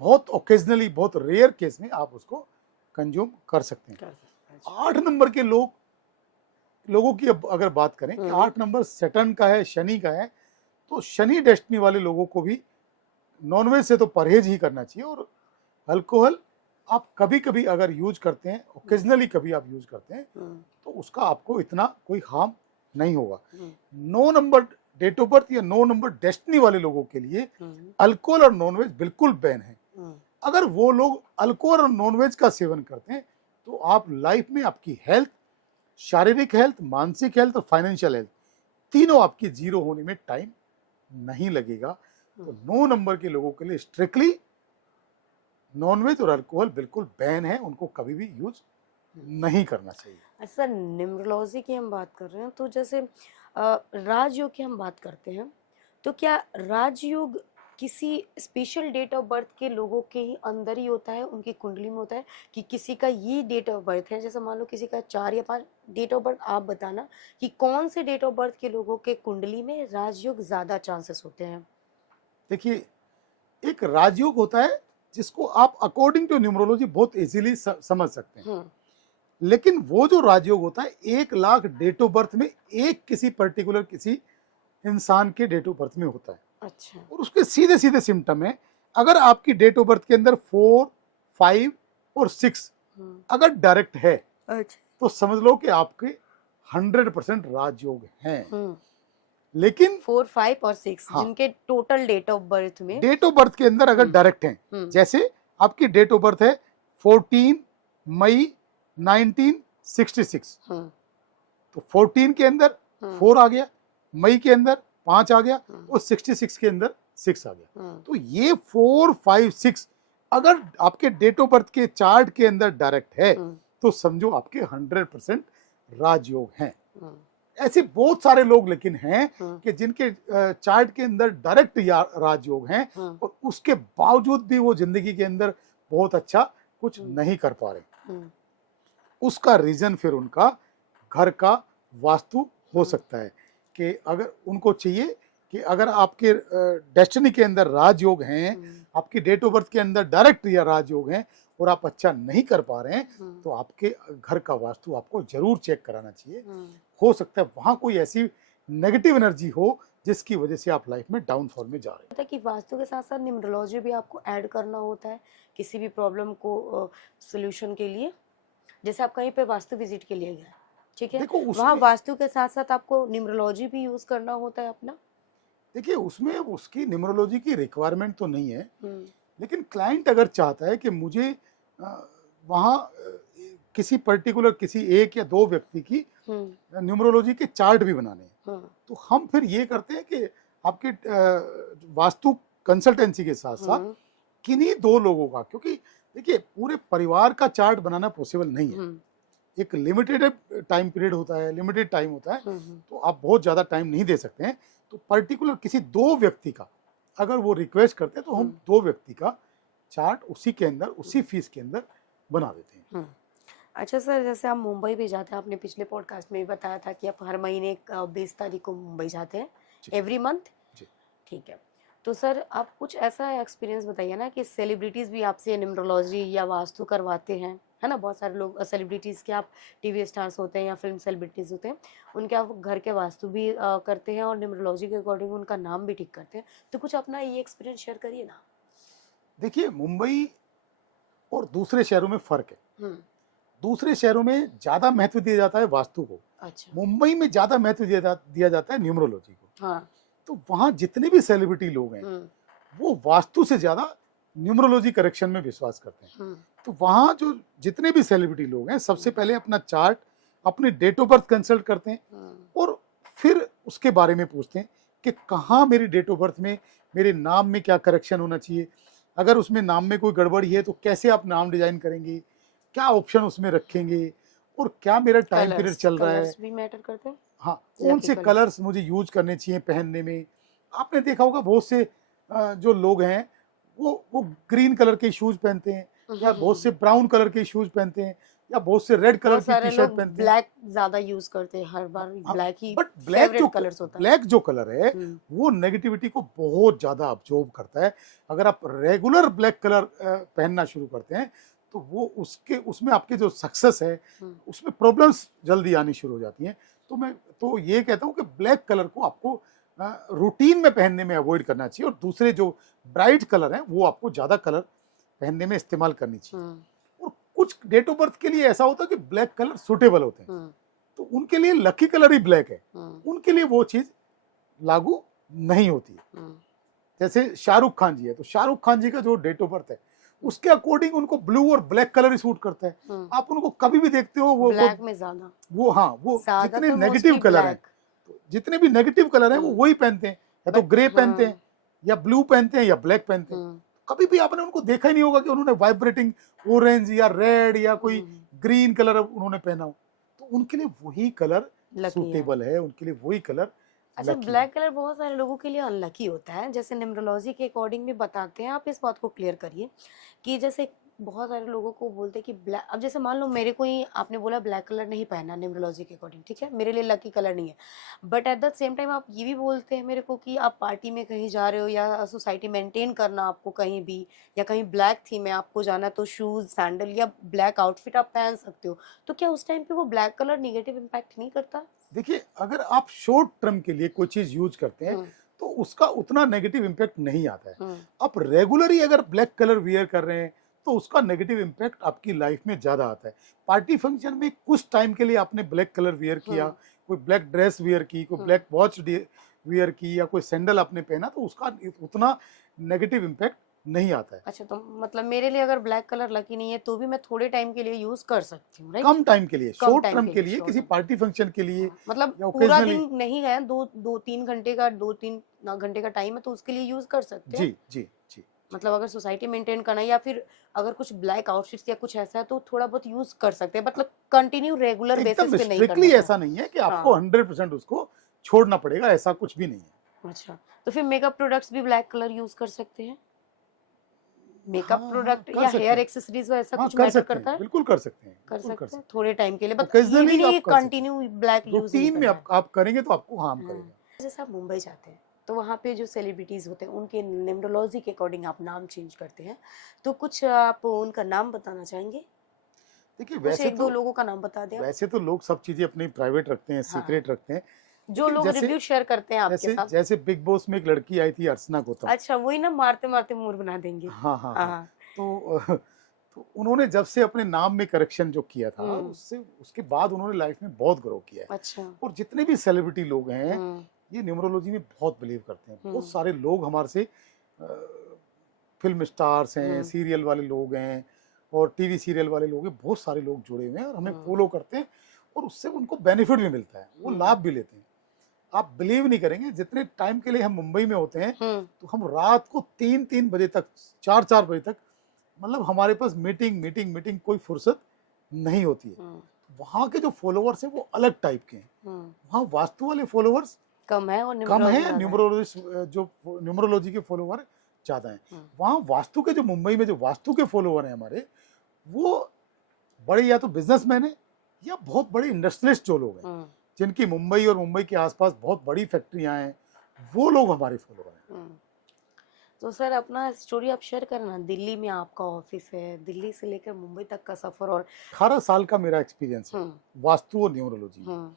बहुत ओकेजनली, बहुत रेयर केस में आप उसको कंज्यूम कर सकते हैं। कर सकते हैं। अच्छा। 8 नंबर के लोगों की अब अगर बात करें कि 8 नंबर सैटर्न का है, शनि का है, तो शनि डेस्टिनी वाले लोगों को भी नॉनवेज से तो परहेज ही करना चाहिए। और अल्कोहल आप कभी कभी अगर यूज करते हैं, ओकेजनली कभी आप यूज करते हैं, तो उसका आपको इतना कोई हार्म नहीं होगा। 9 नंबर डेट ऑफ बर्थ या 9 नंबर डेस्टिनी वाले लोगों के लिए अल्कोहल और नॉनवेज बिल्कुल बैन है। अगर वो लोग अल्कोहल और नॉनवेज का सेवन करते हैं तो आप लाइफ में आपकी हेल्थ, शारीरिक हेल्थ, मानसिक हेल्थ और फाइनेंशियल हेल्थ, तीनों आपकी जीरो होने में टाइम नहीं लगेगा। तो 9 नंबर के लोगों के लिए स्ट्रिक्टली नॉनवेज और अल्कोहल बिल्कुल बैन है, उनको कभी भी यूज नहीं करना चाहिए। अच्छा, न्यूमरोलॉजी की हम बात कर रहे हैं, तो जैसे राजयोग की हम बात करते हैं, तो क्या राजयोग किसी स्पेशल डेट ऑफ बर्थ के लोगों के ही अंदर ही होता है, उनकी कुंडली में होता है, कि किसी का ये डेट ऑफ बर्थ है, जैसे मान लो किसी का 4 या 5 डेट ऑफ बर्थ, आप बताना कि कौन से डेट ऑफ बर्थ के लोगों के कुंडली में राजयोग ज्यादा चांसेस होते हैं? देखिए, एक राजयोग होता है जिसको आप अकॉर्डिंग टू न्यूमरोलॉजी बहुत इजीली समझ सकते हैं, लेकिन वो जो राजयोग होता है 1 लाख डेट ऑफ बर्थ में एक किसी पर्टिकुलर किसी इंसान के डेट ऑफ बर्थ में होता है। अच्छा। और उसके सीधे सीधे सिम्टम है, अगर आपकी डेट ऑफ बर्थ के अंदर 4, 5 और 6 अगर डायरेक्ट है, अच्छा। तो समझ लो कि आपके 100% राजयोग हैं। लेकिन 4, 5 और 6 हाँ, जिनके टोटल डेट ऑफ बर्थ में डेट ऑफ बर्थ के अंदर अगर डायरेक्ट हैं, जैसे आपकी डेट ऑफ बर्थ है 14 मई 1966, तो 14 के अंदर 4 आ गया, मई के अंदर 5 आ गया और 66 के अंदर 6 आ गया। तो ये 4, 5, 6 अगर आपके डेट ऑफ बर्थ के चार्ट के अंदर डायरेक्ट है, तो समझो आपके 100% राजयोग हैं। ऐसे बहुत सारे लोग लेकिन हैं कि जिनके चार्ट के अंदर डायरेक्ट राजयोग हैं और उसके बावजूद भी वो जिंदगी के अंदर बहुत अच्छा कुछ नहीं कर पा रहे। उसका रीजन फिर उनका घर का वास्तु हो सकता है, कि अगर उनको चाहिए कि अगर आपके डेस्टिनी के अंदर राजयोग हैं, आपकी डेट ऑफ बर्थ के अंदर डायरेक्ट या राजयोग हैं और आप अच्छा नहीं कर पा रहे हैं, तो आपके घर का वास्तु आपको जरूर चेक कराना चाहिए। हो सकता है वहां कोई ऐसी नेगेटिव एनर्जी हो जिसकी वजह से आप लाइफ में डाउनफॉल में जा रहे हैं। कि वास्तु के साथ साथ न्यूमरोलॉजी भी आपको ऐड करना होता है किसी भी प्रॉब्लम को सॉल्यूशन के लिए। जैसे आप कहीं पे वास्तु विजिट के लिए गए, ठीक है, वहाँ वास्तु के साथ साथ आपको न्यूमरोलॉजी भी यूज करना होता है अपना। देखिए, उसमें उसकी न्यूमरोलॉजी की रिक्वायरमेंट तो नहीं है, लेकिन क्लाइंट अगर चाहता है कि मुझे वहाँ किसी पर्टिकुलर किसी 1 या 2 व्यक्ति की न्यूमरोलॉजी के चार्ट भी बनाने हैं, तो हम फिर ये करते हैं कि आपके वास्तु कंसल्टेंसी के साथ साथ किन्हीं 2 लोगों का, क्योंकि देखिए पूरे परिवार का चार्ट बनाना पॉसिबल नहीं है, एक लिमिटेड टाइम पीरियड होता है, लिमिटेड टाइम होता है, तो आप बहुत ज्यादा टाइम नहीं दे सकते हैं। तो पर्टिकुलर किसी 2 व्यक्ति का अगर वो रिक्वेस्ट करते हैं, तो हम 2 व्यक्ति का चार्ट उसी के अंदर, उसी फीस के अंदर बना देते हैं। अच्छा सर, जैसे आप मुंबई भी जाते हैं, आपने पिछले पॉडकास्ट में भी बताया था कि आप हर महीने 20 तारीख को मुंबई जाते हैं, एवरी मंथ, ठीक है। तो सर आप कुछ ऐसा एक्सपीरियंस बताइए ना कि सेलिब्रिटीज़ भी आपसे न्यूमरोलॉजी या वास्तु करवाते हैं, है ना। बहुत सारे लोग सेलिब्रिटीज़ के, आप टीवी स्टार्स होते हैं या फिल्म सेलिब्रिटीज़ होते हैं, उनके आप घर के वास्तु भी करते हैं और न्यूमरोलॉजी के अकॉर्डिंग उनका नाम भी ठीक करते हैं। तो कुछ अपना ये एक्सपीरियंस शेयर करिए ना। देखिए, मुंबई और दूसरे शहरों में फ़र्क है। दूसरे शहरों में ज़्यादा महत्व दिया जाता है वास्तु को, अच्छा। मुंबई में ज़्यादा महत्व दिया जाता है न्यूमरोलॉजी को। हाँ। तो वहाँ जितने भी सेलिब्रिटी लोग हैं वो वास्तु से ज़्यादा न्यूमरोलॉजी करेक्शन में विश्वास करते हैं। तो वहाँ जो जितने भी सेलिब्रिटी लोग हैं, सबसे पहले अपना चार्ट, अपनी डेट ऑफ बर्थ कंसल्ट करते हैं और फिर उसके बारे में पूछते हैं कि कहाँ मेरी डेट ऑफ बर्थ में मेरे नाम में क्या करेक्शन होना चाहिए, अगर उसमें नाम में कोई गड़बड़ी है तो कैसे आप नाम डिजाइन करेंगे, क्या ऑप्शन उसमें रखेंगे, और क्या मेरा टाइम पीरियड चल रहा है, भी मैटर करते हैं। हाँ, कौन से कलर्स मुझे यूज करने चाहिए पहनने में। आपने देखा होगा बहुत से जो लोग हैं वो ग्रीन कलर के शूज पहनते हैं या बहुत से ब्राउन कलर के शूज पहनते हैं, या बहुत से रेड कलर बहुत की सारे टी शर्ट लोग पहनते हैं। ब्लैक ज्यादा यूज करते हैं, हर बार हाँ, black he but favourite colours होता है। ब्लैक जो कलर है हम्म, वो नेगेटिविटी को बहुत ज्यादा अब्जॉर्ब करता है। अगर आप रेगुलर ब्लैक कलर पहनना शुरू करते हैं तो वो उसके उसमें आपके जो सक्सेस है हम्म, उसमें प्रॉब्लम्स जल्दी आनी शुरू हो जाती हैं। तो मैं तो ये कहता हूँ कि ब्लैक कलर को आपको रूटीन में पहनने में अवॉइड करना चाहिए और दूसरे जो ब्राइट कलर हैं वो आपको ज्यादा कलर पहनने में इस्तेमाल करनी चाहिए। हम्म, और कुछ डेट ऑफ बर्थ के लिए ऐसा होता है कि ब्लैक कलर सुटेबल होते हैं, हम्म, तो उनके लिए लकी कलर ही ब्लैक है, हम्म, उनके लिए वो चीज लागू नहीं होती है। हम्म, जैसे शाहरुख खान जी है तो शाहरुख खान जी का जो डेट ऑफ बर्थ है उसके अकॉर्डिंग उनको ब्लू और ब्लैक कलर ही सूट करता है। हम्म। आप उनको कभी भी देखते हो ब्लैक में ज्यादा, वो हाँ वो जितने ज्यादातर नेगेटिव मोस्टली कलर हैं, ब्लैक। तो जितने भी नेगेटिव कलर हैं वो वही पहनते हैं, या तो बट ग्रे पहनते हैं हाँ, या ब्लू पहनते हैं या ब्लैक पहनते हैं। कभी भी आपने उनको देखा ही नहीं होगा कि उन्होंने वाइब्रेटिंग ऑरेंज या रेड या कोई ग्रीन कलर उन्होंने पहना हो। तो उनके लिए वही कलर लकी है। सूटेबल है, उनके लिए वही कलर अच्छा, लकी है। ब्लैक कलर बहुत सारे लोगों के लिए अनलकी होता है, जैसे न्यूमरोलॉजी के अकॉर्डिंग भी बताते हैं। आप इस बात को क्लियर करिए कि जैसे बहुत सारे लोगों को बोलते हैं कि ब्लैक, अब जैसे मान लो मेरे को ही आपने बोला ब्लैक कलर नहीं पहना न्यूमरोलॉजी के अकॉर्डिंग, ठीक है, मेरे लिए लकी कलर नहीं है। But at the same time आप ये भी बोलते हैं मेरे को कि आप पार्टी में कहीं जा रहे हो या सोसाइटी मेंटेन करना आपको कहीं भी, या कहीं ब्लैक थीम में आपको जाना तो शूज सैंडल या ब्लैक आउटफिट आप पहन सकते हो। तो क्या उस टाइम पे वो ब्लैक कलर निगेटिव इम्पैक्ट नहीं करता? देखिए, अगर आप शॉर्ट टर्म के लिए कोई चीज यूज करते हैं तो उसका उतना नेगेटिव इम्पैक्ट नहीं आता है। आप रेगुलरली अगर ब्लैक कलर वियर कर रहे हैं तो उसका नेगेटिव इम्पैक्ट आपकी लाइफ में ज्यादा आता है। पार्टी फंक्शन में कुछ टाइम के लिए आपने ब्लैक कलर वियर किया, कोई ब्लैक ड्रेस वियर की, कोई ब्लैक वॉच वियर की या कोई सैंडल आपने पहना, तो उसका उतना नेगेटिव इम्पैक्ट नहीं आता है। अच्छा, तो मतलब मेरे लिए अगर ब्लैक कलर लकी नहीं है तो भी मैं थोड़े टाइम के लिए यूज कर सकती हूँ, राइट? कम टाइम के लिए, कम शॉर्ट टाइम टर्म के के लिए, लिए, शॉर्ट किसी टर्म। पार्टी फंक्शन के लिए हाँ, मतलब या पूरा ओकेजनली। दिन नहीं है, दो तीन घंटे का, 2-3 घंटे का टाइम है तो उसके लिए यूज कर सकते हैं। जी जी जी। मतलब अगर सोसाइटी मेंटेन करना है या फिर अगर कुछ ब्लैक आउटफिट्स या कुछ ऐसा है तो थोड़ा बहुत यूज कर सकते हैं, मतलब कंटिन्यू रेगुलर बेसिस एकदम पे नहीं स्ट्रिक्टली करना है। ऐसा नहीं है कि आपको हाँ, 100% उसको छोड़ना पड़ेगा, ऐसा कुछ भी नहीं है। अच्छा, तो फिर मेकअप प्रोडक्ट्स भी ब्लैक कलर यूज कर सकते हैं? मेकअप हाँ हाँ, प्रोडक्ट कर या सकते हेयर हैं। एक्सेसरीज ऐसा हाँ, कुछ कर मैटर सकते करता हैं, है? बिल्कुल कर सकते हैं, कर बिल्कुल कर सकते हैं सकते थोड़े टाइम के लिए, हैं। बट ये भी ओकेजनली नहीं आप कि कर सकते हैं, कंटिन्यू ब्लैक यूज नहीं रूटीन में करना है। आप करेंगे तो आपको हार्म हाँ। करेगा। जैसे आप मुंबई जाते हैं तो वहाँ पे जो सेलिब्रिटीज होते हैं उनके न्यूमरोलॉजी के अकॉर्डिंग आप नाम चेंज करते हैं, तो कुछ आप उनका नाम बताना चाहेंगे? देखिए, कुछ एक दो लोगों का नाम बता दें आप। वैसे तो लोग सब चीजें अपनी प्राइवेट रखते हैं, हाँ, सीक्रेट रखते हैं, जो लेकिन लोग जैसे रिव्यू शेयर करते हैं आपके जैसे साथ। जैसे बिग बॉस में एक लड़की आई थी, अर्चना गौतम। अच्छा, वही ना, मारते मारते मोर बना देंगे। हाँ हाँ हाँ। हाँ। तो तो उन्होंने जब से अपने नाम में करेक्शन जो किया था, हम्म। उससे उसके बाद उन्होंने लाइफ में बहुत ग्रो किया है। अच्छा। और जितने भी सेलिब्रिटी लोग हैं हम्म। ये न्यूमरोलॉजी में बहुत बिलीव करते हैं। बहुत हम्म। सारे लोग हमारे से फिल्म स्टार्स हैं, हम्म। सीरियल वाले लोग हैं और टीवी सीरियल वाले लोग हैं, बहुत सारे लोग जुड़े हुए हैं और हमें फॉलो करते हैं और उससे उनको बेनिफिट भी मिलता है, वो लाभ भी लेते हैं। आप बिलीव नहीं करेंगे, जितने टाइम के लिए हम मुंबई में होते हैं तो हम रात को 3-3 बजे तक, 4-4 बजे तक, मतलब हमारे पास मीटिंग मीटिंग मीटिंग, कोई फुर्सत नहीं होती है। वहाँ के जो फॉलोअर्स हैं वो अलग टाइप के हैं। वहाँ वास्तु वाले फॉलोअर्स कम है और कम है, न्यूमरोलॉजी जो न्यूमरोलॉजी के फॉलोअर ज्यादा हैं। हम्म। वहाँ वास्तु के जो मुंबई में जो वास्तु के फॉलोअर हैं हमारे, वो बड़े या तो बिजनेसमैन है या बहुत बड़े इंडस्ट्रियलिस्ट जो लोग हैं, जिनकी मुंबई और मुंबई के आसपास बहुत बड़ी फैक्ट्रियां हैं, वो लोग हमारे फॉलोअर हैं। तो सर अपना स्टोरी आप शेयर करना, दिल्ली में आपका ऑफिस है, दिल्ली से लेकर मुंबई तक का सफर। और 18 साल का मेरा एक्सपीरियंस है वास्तु और न्यूमरोलॉजी में।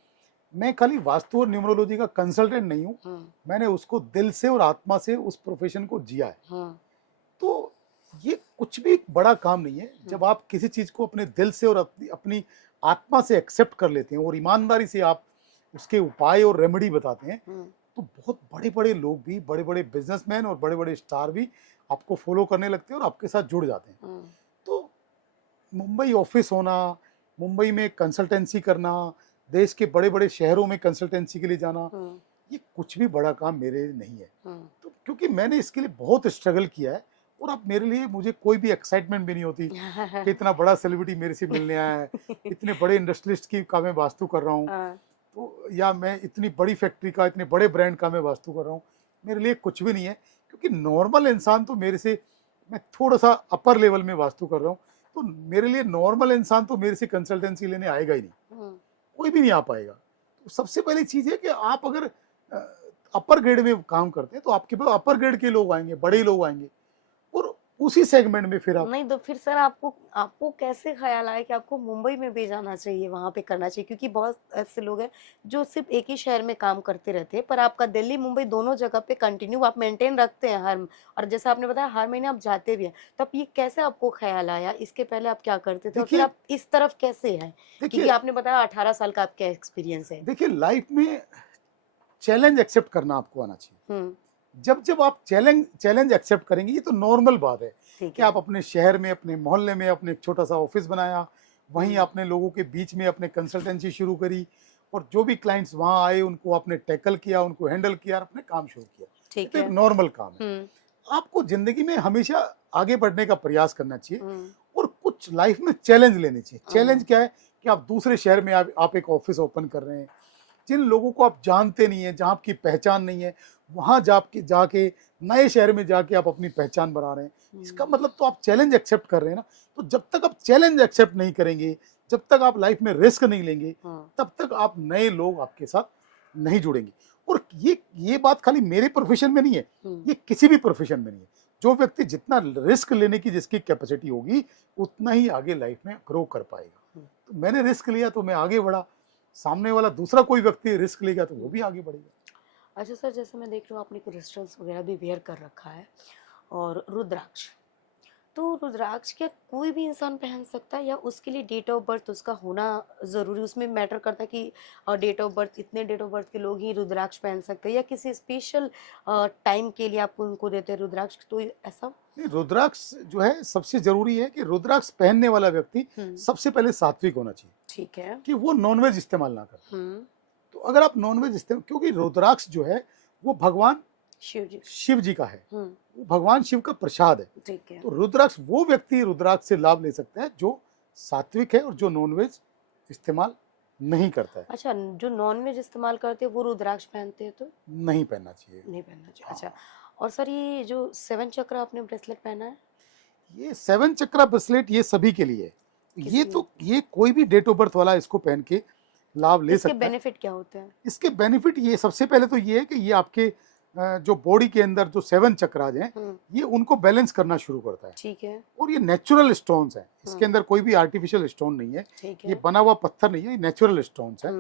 मैं खाली वास्तु और न्यूमरोलॉजी का कंसल्टेंट नहीं हूँ, मैंने उसको दिल से और आत्मा से उस प्रोफेशन को जिया है। तो ये कुछ भी बड़ा काम नहीं है। जब आप किसी चीज को अपने दिल से और अपनी आत्मा से एक्सेप्ट कर लेते हैं और ईमानदारी से आप उसके उपाय और रेमेडी बताते हैं, तो बहुत बड़े बड़े लोग भी, बड़े बड़े बिजनेसमैन और बड़े बड़े स्टार भी आपको फॉलो करने लगते हैं और आपके साथ जुड़ जाते हैं। तो मुंबई ऑफिस होना, मुंबई में कंसल्टेंसी करना, देश के बड़े बड़े शहरों में कंसल्टेंसी के लिए जाना, ये कुछ भी बड़ा काम मेरे लिए नहीं है। तो क्योंकि मैंने इसके लिए बहुत स्ट्रगल किया है और अब मेरे लिए, मुझे कोई भी एक्साइटमेंट भी नहीं होती कि इतना बड़ा सेलिब्रिटी मेरे से मिलने आया है, इतने बड़े इंडस्ट्रियलिस्ट की का मैं वास्तु कर रहा हूँ, तो या मैं इतनी बड़ी फैक्ट्री का, इतने बड़े ब्रांड का मैं वास्तु कर रहा हूँ, मेरे लिए कुछ भी नहीं है। क्योंकि नॉर्मल इंसान तो मेरे से, मैं थोड़ा सा अपर लेवल में वास्तु कर रहा हूँ, तो मेरे लिए नॉर्मल इंसान तो मेरे से कंसल्टेंसी लेने आएगा ही नहीं, कोई भी नहीं आ पाएगा। तो सबसे पहली चीज है कि आप अगर अपर ग्रेड में काम करते हैं तो आपके पास अपर ग्रेड के लोग आएंगे, बड़े लोग आएंगे, और उसी सेगमेंट में फिर आप नहीं तो फिर सर आपको आपको कैसे ख्याल आया कि आपको मुंबई में भी जाना चाहिए, वहां पे करना चाहिए? क्योंकि बहुत ऐसे लोग हैं जो सिर्फ एक ही शहर में काम करते रहते हैं, पर आपका दिल्ली मुंबई दोनों जगह पे कंटिन्यू आप मेंटेन रखते हैं हर, और जैसा आपने बताया हर महीने आप जाते भी हैं, तब ये कैसे आपको ख्याल आया? इसके पहले आप क्या करते थे और फिर देखिए आप इस तरफ कैसे हैं? क्योंकि देखिए आपने बताया 18 साल का आपका एक्सपीरियंस है। देखिए लाइफ में चैलेंज एक्सेप्ट करना आपको आना चाहिए। जब जब आप चैलेंज एक्सेप्ट करेंगे, ये तो नॉर्मल बात है ठीक कि है। आप अपने शहर में, अपने मोहल्ले में अपने एक छोटा सा ऑफिस बनाया, वहीं अपने लोगों के बीच में अपने कंसल्टेंसी शुरू करी, और जो भी क्लाइंट्स वहां आए उनको आपने टैकल किया, उनको हैंडल किया, और अपने काम शुरू किया। ये ठीक तो एक है। नॉर्मल काम है। आपको जिंदगी में हमेशा आगे बढ़ने का प्रयास करना चाहिए, और कुछ लाइफ में चैलेंज लेने चाहिए। चैलेंज क्या है कि आप दूसरे शहर में आप एक ऑफिस ओपन कर रहे हैं, जिन लोगों को आप जानते नहीं है, जहाँ आपकी पहचान नहीं है, वहां जाके नए शहर में जाके आप अपनी पहचान बना रहे हैं। इसका मतलब तो आप चैलेंज एक्सेप्ट कर रहे हैं ना। तो जब तक आप चैलेंज एक्सेप्ट नहीं करेंगे, जब तक आप लाइफ में रिस्क नहीं लेंगे, तब तक आप नए लोग आपके साथ नहीं जुड़ेंगे। और ये बात खाली मेरे प्रोफेशन में नहीं है, ये किसी भी प्रोफेशन में नहीं है। जो व्यक्ति जितना रिस्क लेने की जिसकी कैपेसिटी होगी, उतना ही आगे लाइफ में ग्रो कर पाएगा। तो मैंने रिस्क लिया तो मैं आगे बढ़ा, सामने वाला दूसरा कोई व्यक्ति रिस्क लेगा तो वो भी आगे बढ़ेगा। अच्छा सर, जैसे मैं देख रही हूँ आपने क्रिस्टल्स वगैरह भी वेयर कर रखा है, और रुद्राक्ष, तो रुद्राक्ष क्या कोई भी इंसान पहन सकता है, या उसके लिए डेट ऑफ बर्थ उसका होना ज़रूरी, उसमें मैटर करता है कि डेट ऑफ बर्थ, इतने डेट ऑफ बर्थ के लोग ही रुद्राक्ष पहन सकते हैं, या किसी स्पेशल टाइम के लिए आप उनको देते हैं रुद्राक्ष, तो ऐसा? नहीं, रुद्राक्ष जो है सबसे जरूरी है कि रुद्राक्ष पहनने वाला व्यक्ति सबसे पहले सात्विक होना चाहिए। ठीक है। कि वो नॉनवेज इस्तेमाल ना करे। तो अगर आप नॉनवेज इस्तेमाल, क्योंकि रुद्राक्ष जो है वो भगवान शिव जी का है, वो भगवान शिव का प्रसाद है। ठीक है। तो रुद्राक्ष, वो व्यक्ति रुद्राक्ष से लाभ ले सकता है जो सात्विक है और जो नॉनवेज इस्तेमाल नहीं करता है। अच्छा, जो नॉनवेज इस्तेमाल करते हैं वो रुद्राक्ष पहनते हैं तो नहीं पहनना चाहिए। नहीं पहनना चाहिए। अच्छा, और सर ये जो 7 चक्र आपने ब्रेसलेट पहना है, ये 7 चक्रा ब्रेसलेट ये सभी के लिए है। ये कोई भी डेट ऑफ बर्थ वाला इसको पहन के लाभ ले सकता है। इसके बेनिफिट क्या होते हैं? इसके बेनिफिट ये सबसे पहले तो ये है कि ये आपके जो बॉडी के अंदर जो 7 चक्राज हैं, ये उनको बैलेंस करना शुरू करता है। ठीक है। और ये नेचुरल स्टोन्स हैं, इसके अंदर कोई भी आर्टिफिशियल स्टोन नहीं है। ये बना हुआ पत्थर नहीं है, ये नेचुरल स्टोन्स है।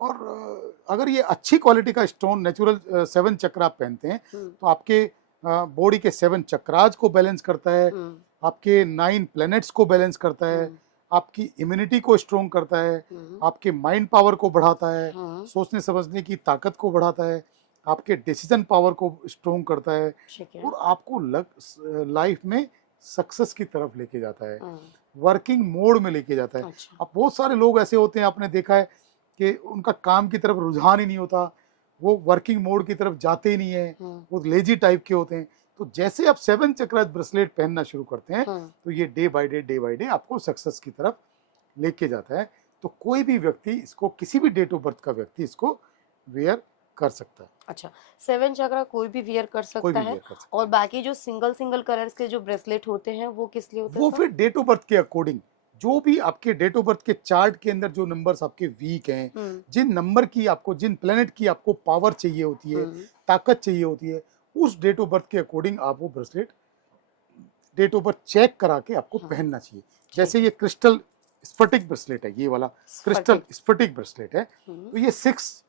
और अगर ये अच्छी क्वालिटी का स्टोन नेचुरल 7 चक्र आप पहनते हैं तो आपके बॉडी के 7 चक्राज को बैलेंस करता है, आपके 9 प्लैनेट्स को बैलेंस करता है, आपकी इम्यूनिटी को स्ट्रोंग करता है, आपके माइंड पावर को बढ़ाता है, सोचने समझने की ताकत को बढ़ाता है, आपके डिसीजन पावर को स्ट्रोंग करता है, और आपको लाइफ में सक्सेस की तरफ लेके जाता है, वर्किंग मोड में लेके जाता है। अच्छा। अब बहुत सारे लोग ऐसे होते हैं, आपने देखा है कि उनका काम की तरफ रुझान ही नहीं होता, वो वर्किंग मोड की तरफ जाते ही नहीं है, वो लेजी टाइप के होते हैं। तो जैसे आप 7 चक्र ब्रेसलेट पहनना शुरू करते हैं तो ये डे बाय डे आपको सक्सेस की तरफ लेके जाता है। तो कोई भी व्यक्ति इसको, किसी भी डेट ऑफ बर्थ का व्यक्ति इसको वेयर कर सकता है। अच्छा, 7 चक्र कोई भी वेयर कर सकता है। और बाकी जो सिंगल कलर्स के जो ब्रेसलेट होते हैं वो किस लिए होते हैं? वो फिर डेट ऑफ बर्थ के अकॉर्डिंग, जो भी आपके डेट ऑफ बर्थ के चार्ट के अंदर जो नंबर्स आपके वीक हैं, जिन नंबर की आपको, जिन प्लेनेट की आपको पावर चाहिए होती है, ताकत चाहिए होती है, उस डेट ऑफ बर्थ के अकॉर्डिंग आप वो bracelet date of birth check करा के आपको पहनना चाहिए। जैसे ये क्रिस्टल स्फटिक ब्रेसलेट है, ये वाला क्रिस्टल स्फटिक ब्रेसलेट है, तो ये 6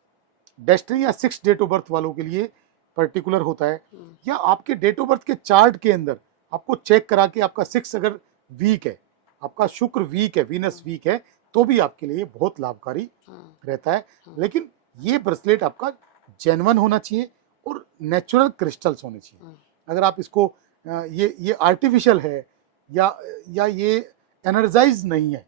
डेस्टिनी या 6 डेट ऑफ बर्थ वालों के लिए पर्टिकुलर होता है। या आपके डेट ऑफ बर्थ के चार्ट के अंदर आपको चेक करा के आपका 6 अगर वीक है, आपका शुक्र वीक है, वीनस वीक है, तो भी आपके लिए बहुत लाभकारी रहता है। लेकिन ये ब्रेसलेट आपका जेन्युइन होना चाहिए और नेचुरल क्रिस्टल्स होने चाहिए। अगर आप इसको ये आर्टिफिशियल है या ये एनर्जाइज नहीं है,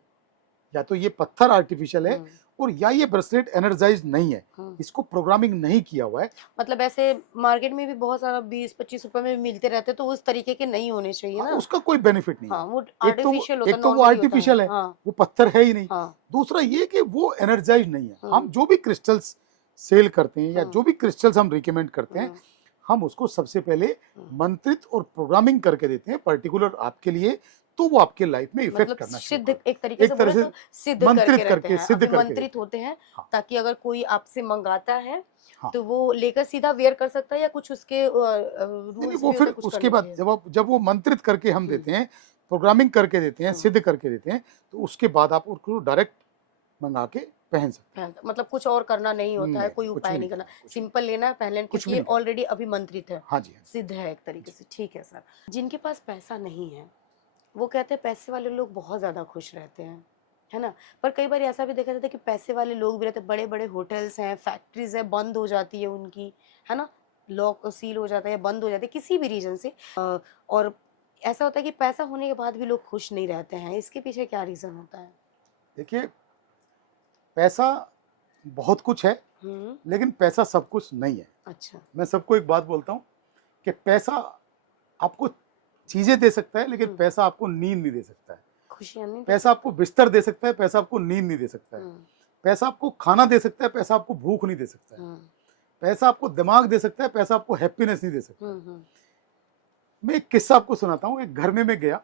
या तो ये पत्थर आर्टिफिशियल है और या ये ब्रेसलेट एनर्जाइज नहीं है, इसको प्रोग्रामिंग नहीं किया हुआ है। मतलब ऐसे मार्केट में भी बहुत सारा 20-25 रुपए में मिलते रहते हैं, तो उस तरीके के नहीं होने चाहिए ना। उसका कोई बेनिफिट नहीं है। वो आर्टिफिशियल होता है, एक तो वो आर्टिफिशियल है, वो पत्थर है ही नहीं। हाँ। दूसरा ये कि वो एनर्जाइज नहीं है। हम जो भी क्रिस्टल्स सेल करते हैं या जो भी क्रिस्टल्स हम रिकमेंड करते हैं, हम उसको सबसे पहले मंत्रित और प्रोग्रामिंग करके देते हैं पर्टिकुलर आपके लिए, तो वो आपके लाइफ में इफेक्ट मतलब करना शुरू सिद्ध, कर एक तरीके से एक तरह बोले से तो सिद्ध मंत्रित करके रहते करके हैं, सिद्ध करके अभिमंत्रित देते होते हैं, हाँ ताकि अगर कोई आपसे मंगाता है हाँ तो वो लेकर सीधा वेयर कर सकता है, या कुछ उसके नहीं रूल्स वो भी फिर होते हैं, कुछ उसके करना बाद चाहिए? जब वो मंत्रित करके हम हम्म देते हैं, प्रोग्रामिंग करके देते हैं, हम्म सिद्ध करके देते हैं, तो उसके बाद आप उसको डायरेक्ट मंगा के पहन सकते मतलब कुछ और करना नहीं हैं। होता है, नहीं कोई कुछ उपाय भी नहीं नहीं करना, करना, कुछ भी सिंपल लेना है, पहन लेना, कुछ क्योंकि भी ये नहीं करना। ऑलरेडी अभिमंत्रित है, हाँ जी हाँ सिद्ध है एक तरीके जी से। ठीक है सर। जिनके पास पैसा नहीं है, वो कहते हैं पैसे वाले लोग बहुत ज्यादा खुश रहते हैं, है ना? पर कई बार ऐसा भी देखा जाता है कि पैसे वाले लोग भी रहते हैं, बड़े बड़े होटल्स हैं, फैक्ट्रीज है, बंद हो जाती है उनकी, है ना, लॉक सील हो जाता है या बंद हो जाती है किसी भी रीजन से, और ऐसा होता है कि पैसा होने के बाद भी लोग खुश नहीं रहते हैं, इसके पीछे क्या रीजन होता है? देखिए पैसा बहुत कुछ है, लेकिन पैसा सब कुछ नहीं है। अच्छा। मैं सबको एक बात बोलता हूँ कि पैसा आपको चीजें दे सकता है, लेकिन पैसा आपको नींद नहीं दे सकता है। खुशियाँ नहीं दे पैसा आपको बिस्तर दे सकता है, पैसा आपको नींद नहीं दे सकता है। पैसा आपको खाना दे सकता है, पैसा आपको भूख नहीं दे सकता है। पैसा आपको दिमाग दे सकता है, पैसा आपको हैप्पीनेस नहीं दे सकता है। मैं एक किस्सा आपको सुनाता हूँ। एक घर में मैं गया,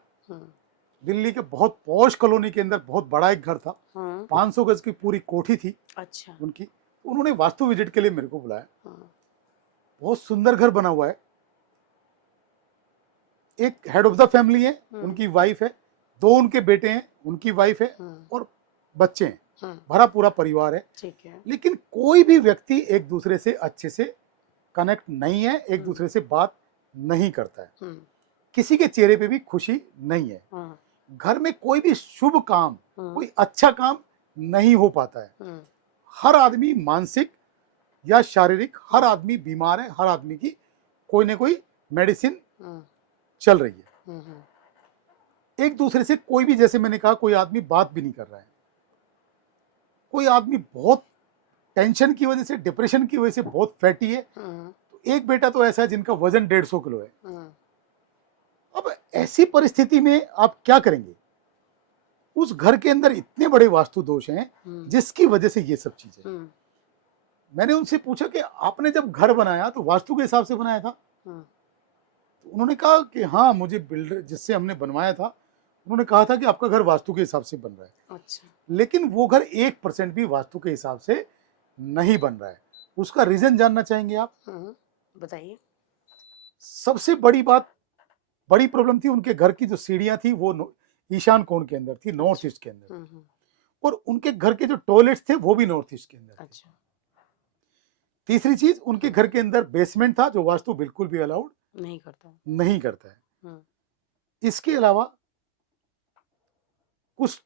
दिल्ली के बहुत पॉश कॉलोनी के अंदर बहुत बड़ा एक घर था, 500 गज की पूरी कोठी थी अच्छा। उनकी। उन्होंने वास्तु विजिट के लिए मेरे को बुलाया। बहुत सुंदर घर बना हुआ है। एक हेड ऑफ द फैमिली है, उनकी वाइफ है, 2 उनके बेटे हैं, उनकी वाइफ है और बच्चे हैं, भरा पूरा परिवार है। ठीक है। लेकिन कोई भी व्यक्ति एक दूसरे से अच्छे से कनेक्ट नहीं है, एक दूसरे से बात नहीं करता है, किसी के चेहरे पे भी खुशी नहीं है, घर में कोई भी शुभ काम, कोई अच्छा काम नहीं हो पाता है। हर आदमी मानसिक या शारीरिक, हर आदमी बीमार है, हर आदमी की कोई ना कोई मेडिसिन चल रही है। एक दूसरे से कोई भी, जैसे मैंने कहा, कोई आदमी बात भी नहीं कर रहा है। कोई आदमी बहुत टेंशन की वजह से, डिप्रेशन की वजह से बहुत फैटी है। तो एक बेटा तो ऐसा है जिनका वजन 150 किलो है। अब ऐसी परिस्थिति में आप क्या करेंगे? उस घर के अंदर इतने बड़े वास्तु दोष हैं जिसकी वजह से ये सब चीजें। मैंने उनसे पूछा कि आपने जब घर बनाया तो वास्तु के हिसाब से बनाया था? तो उन्होंने कहा कि हाँ, मुझे बिल्डर जिससे हमने बनवाया था, उन्होंने कहा था कि आपका घर वास्तु के हिसाब से बन रहा है। अच्छा। लेकिन वो घर 1% भी वास्तु के हिसाब से नहीं बन रहा है। उसका रीजन जानना चाहेंगे आप? बताइए। सबसे बड़ी बात, बड़ी प्रॉब्लम थी, उनके घर की जो सीढ़ियां थी वो ईशान कोण के अंदर थी, नॉर्थ ईस्ट के अंदर। और उनके घर के जो टॉयलेट्स थे वो भी नॉर्थ ईस्ट के अंदर। अच्छा। तीसरी चीज, उनके घर के अंदर बेसमेंट था, जो वास्तु बिल्कुल भी अलाउड नहीं करता है। इसके अलावा कुछ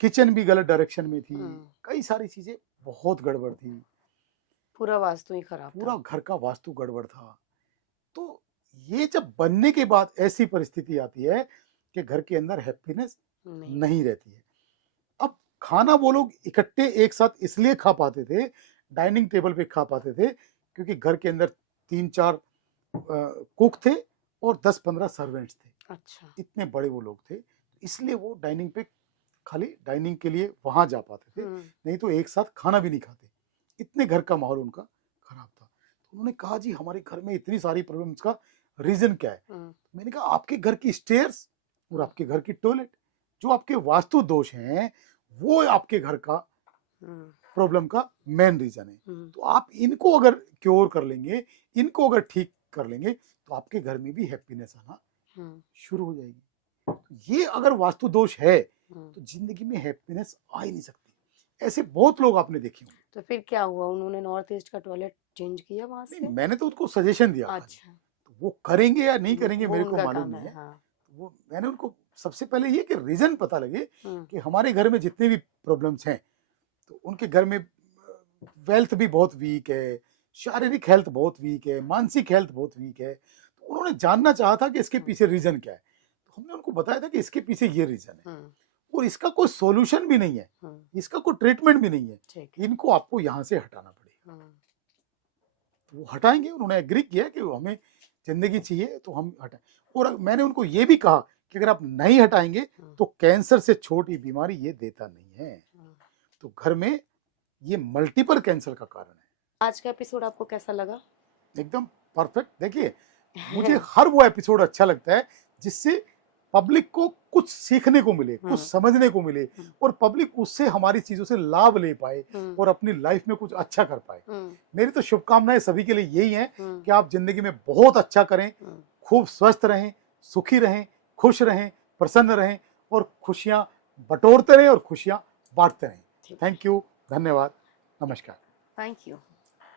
किचन भी गलत डायरेक्शन में थी, कई सारी चीजें बहुत गड़बड़ थी, पूरा वास्तु ही खराब था, पूरा घर का वास्तु गड़बड़ था। तो ये जब बनने के बाद ऐसी परिस्थिति आती है कि घर के अंदर हैप्पीनेस नहीं रहती है। अब खाना वो लोग इकट्ठे एक साथ इसलिए खा पाते थे, डाइनिंग टेबल पे खा पाते थे, क्योंकि घर के अंदर 3-4 कुक थे और 10-15 सर्वेंट्स थे। अच्छा। इतने बड़े वो लोग थे, इसलिए वो डाइनिंग पे खाली डाइनिंग के लिए वहां जा पाते थे, नहीं तो एक साथ खाना भी नहीं खाते। इतने घर का माहौल उनका खराब था। तो उन्होंने कहा, जी हमारे घर में इतनी सारी प्रॉब्लम्स का रीजन क्या है? मैंने कहा, आपके घर की स्टेयर्स और आपके घर की टॉयलेट, जो आपके वास्तु दोष हैं, वो आपके घर का प्रॉब्लम का मेन रीजन है। तो आप इनको अगर क्योर कर लेंगे, इनको अगर ठीक कर लेंगे, तो आपके घर में भी हैप्पीनेस आना शुरू हो जाएगी। तो ये अगर वास्तु दोष है तो जिंदगी में हैप्पीनेस आ ही नहीं सकती। ऐसे बहुत लोग आपने देखे होंगे। तो फिर क्या हुआ? उन्होंने नॉर्थ ईस्ट का टॉयलेट चेंज किया वहां से? मैंने तो उनको सजेशन दिया। अच्छा। तो वो करेंगे या नहीं करेंगे मेरे को मालूम नहीं है। हाँ। वो मैंने उनको सबसे पहले ये कि रीजन पता लगे कि हमारे घर में जितने भी प्रॉब्लम्स हैं, तो उनके घर में वेल्थ भी बहुत वीक है, शारीरिक हेल्थ बहुत वीक है, मानसिक हेल्थ बहुत वीक है। तो उन्होंने जानना चाहा था कि इसके पीछे रीजन क्या है। तो हमने उनको बताया था कि इसके पीछे ये रीजन है और इसका कोई सॉल्यूशन भी नहीं है, इसका कोई ट्रीटमेंट भी नहीं है, इनको आपको यहाँ से हटाना पड़ेगा। तो वो हटाएंगे। उन्होंने एग्री किया कि हमें जिंदगी चाहिए तो हम हटाएं। और मैंने उनको ये भी कहा कि अगर आप नहीं हटाएंगे तो कैंसर से छोटी बीमारी ये देता नहीं है। तो घर में ये मल्टीपल कैंसर का कारण है। आज का एपिसोड आपको कैसा लगा? एकदम परफेक्ट। देखिए, मुझे हर वो एपिसोड अच्छा लगता है जिससे पब्लिक को कुछ सीखने को मिले, कुछ समझने को मिले और पब्लिक उससे हमारी चीजों से लाभ ले पाए और अपनी लाइफ में कुछ अच्छा कर पाए। मेरी तो शुभकामनाएं सभी के लिए यही हैं कि आप जिंदगी में बहुत अच्छा करें, खूब स्वस्थ रहें, सुखी रहें, खुश रहें, प्रसन्न रहें और खुशियां बटोरते रहें और खुशियां बांटते रहें। थैंक यू, धन्यवाद, नमस्कार। Thank you.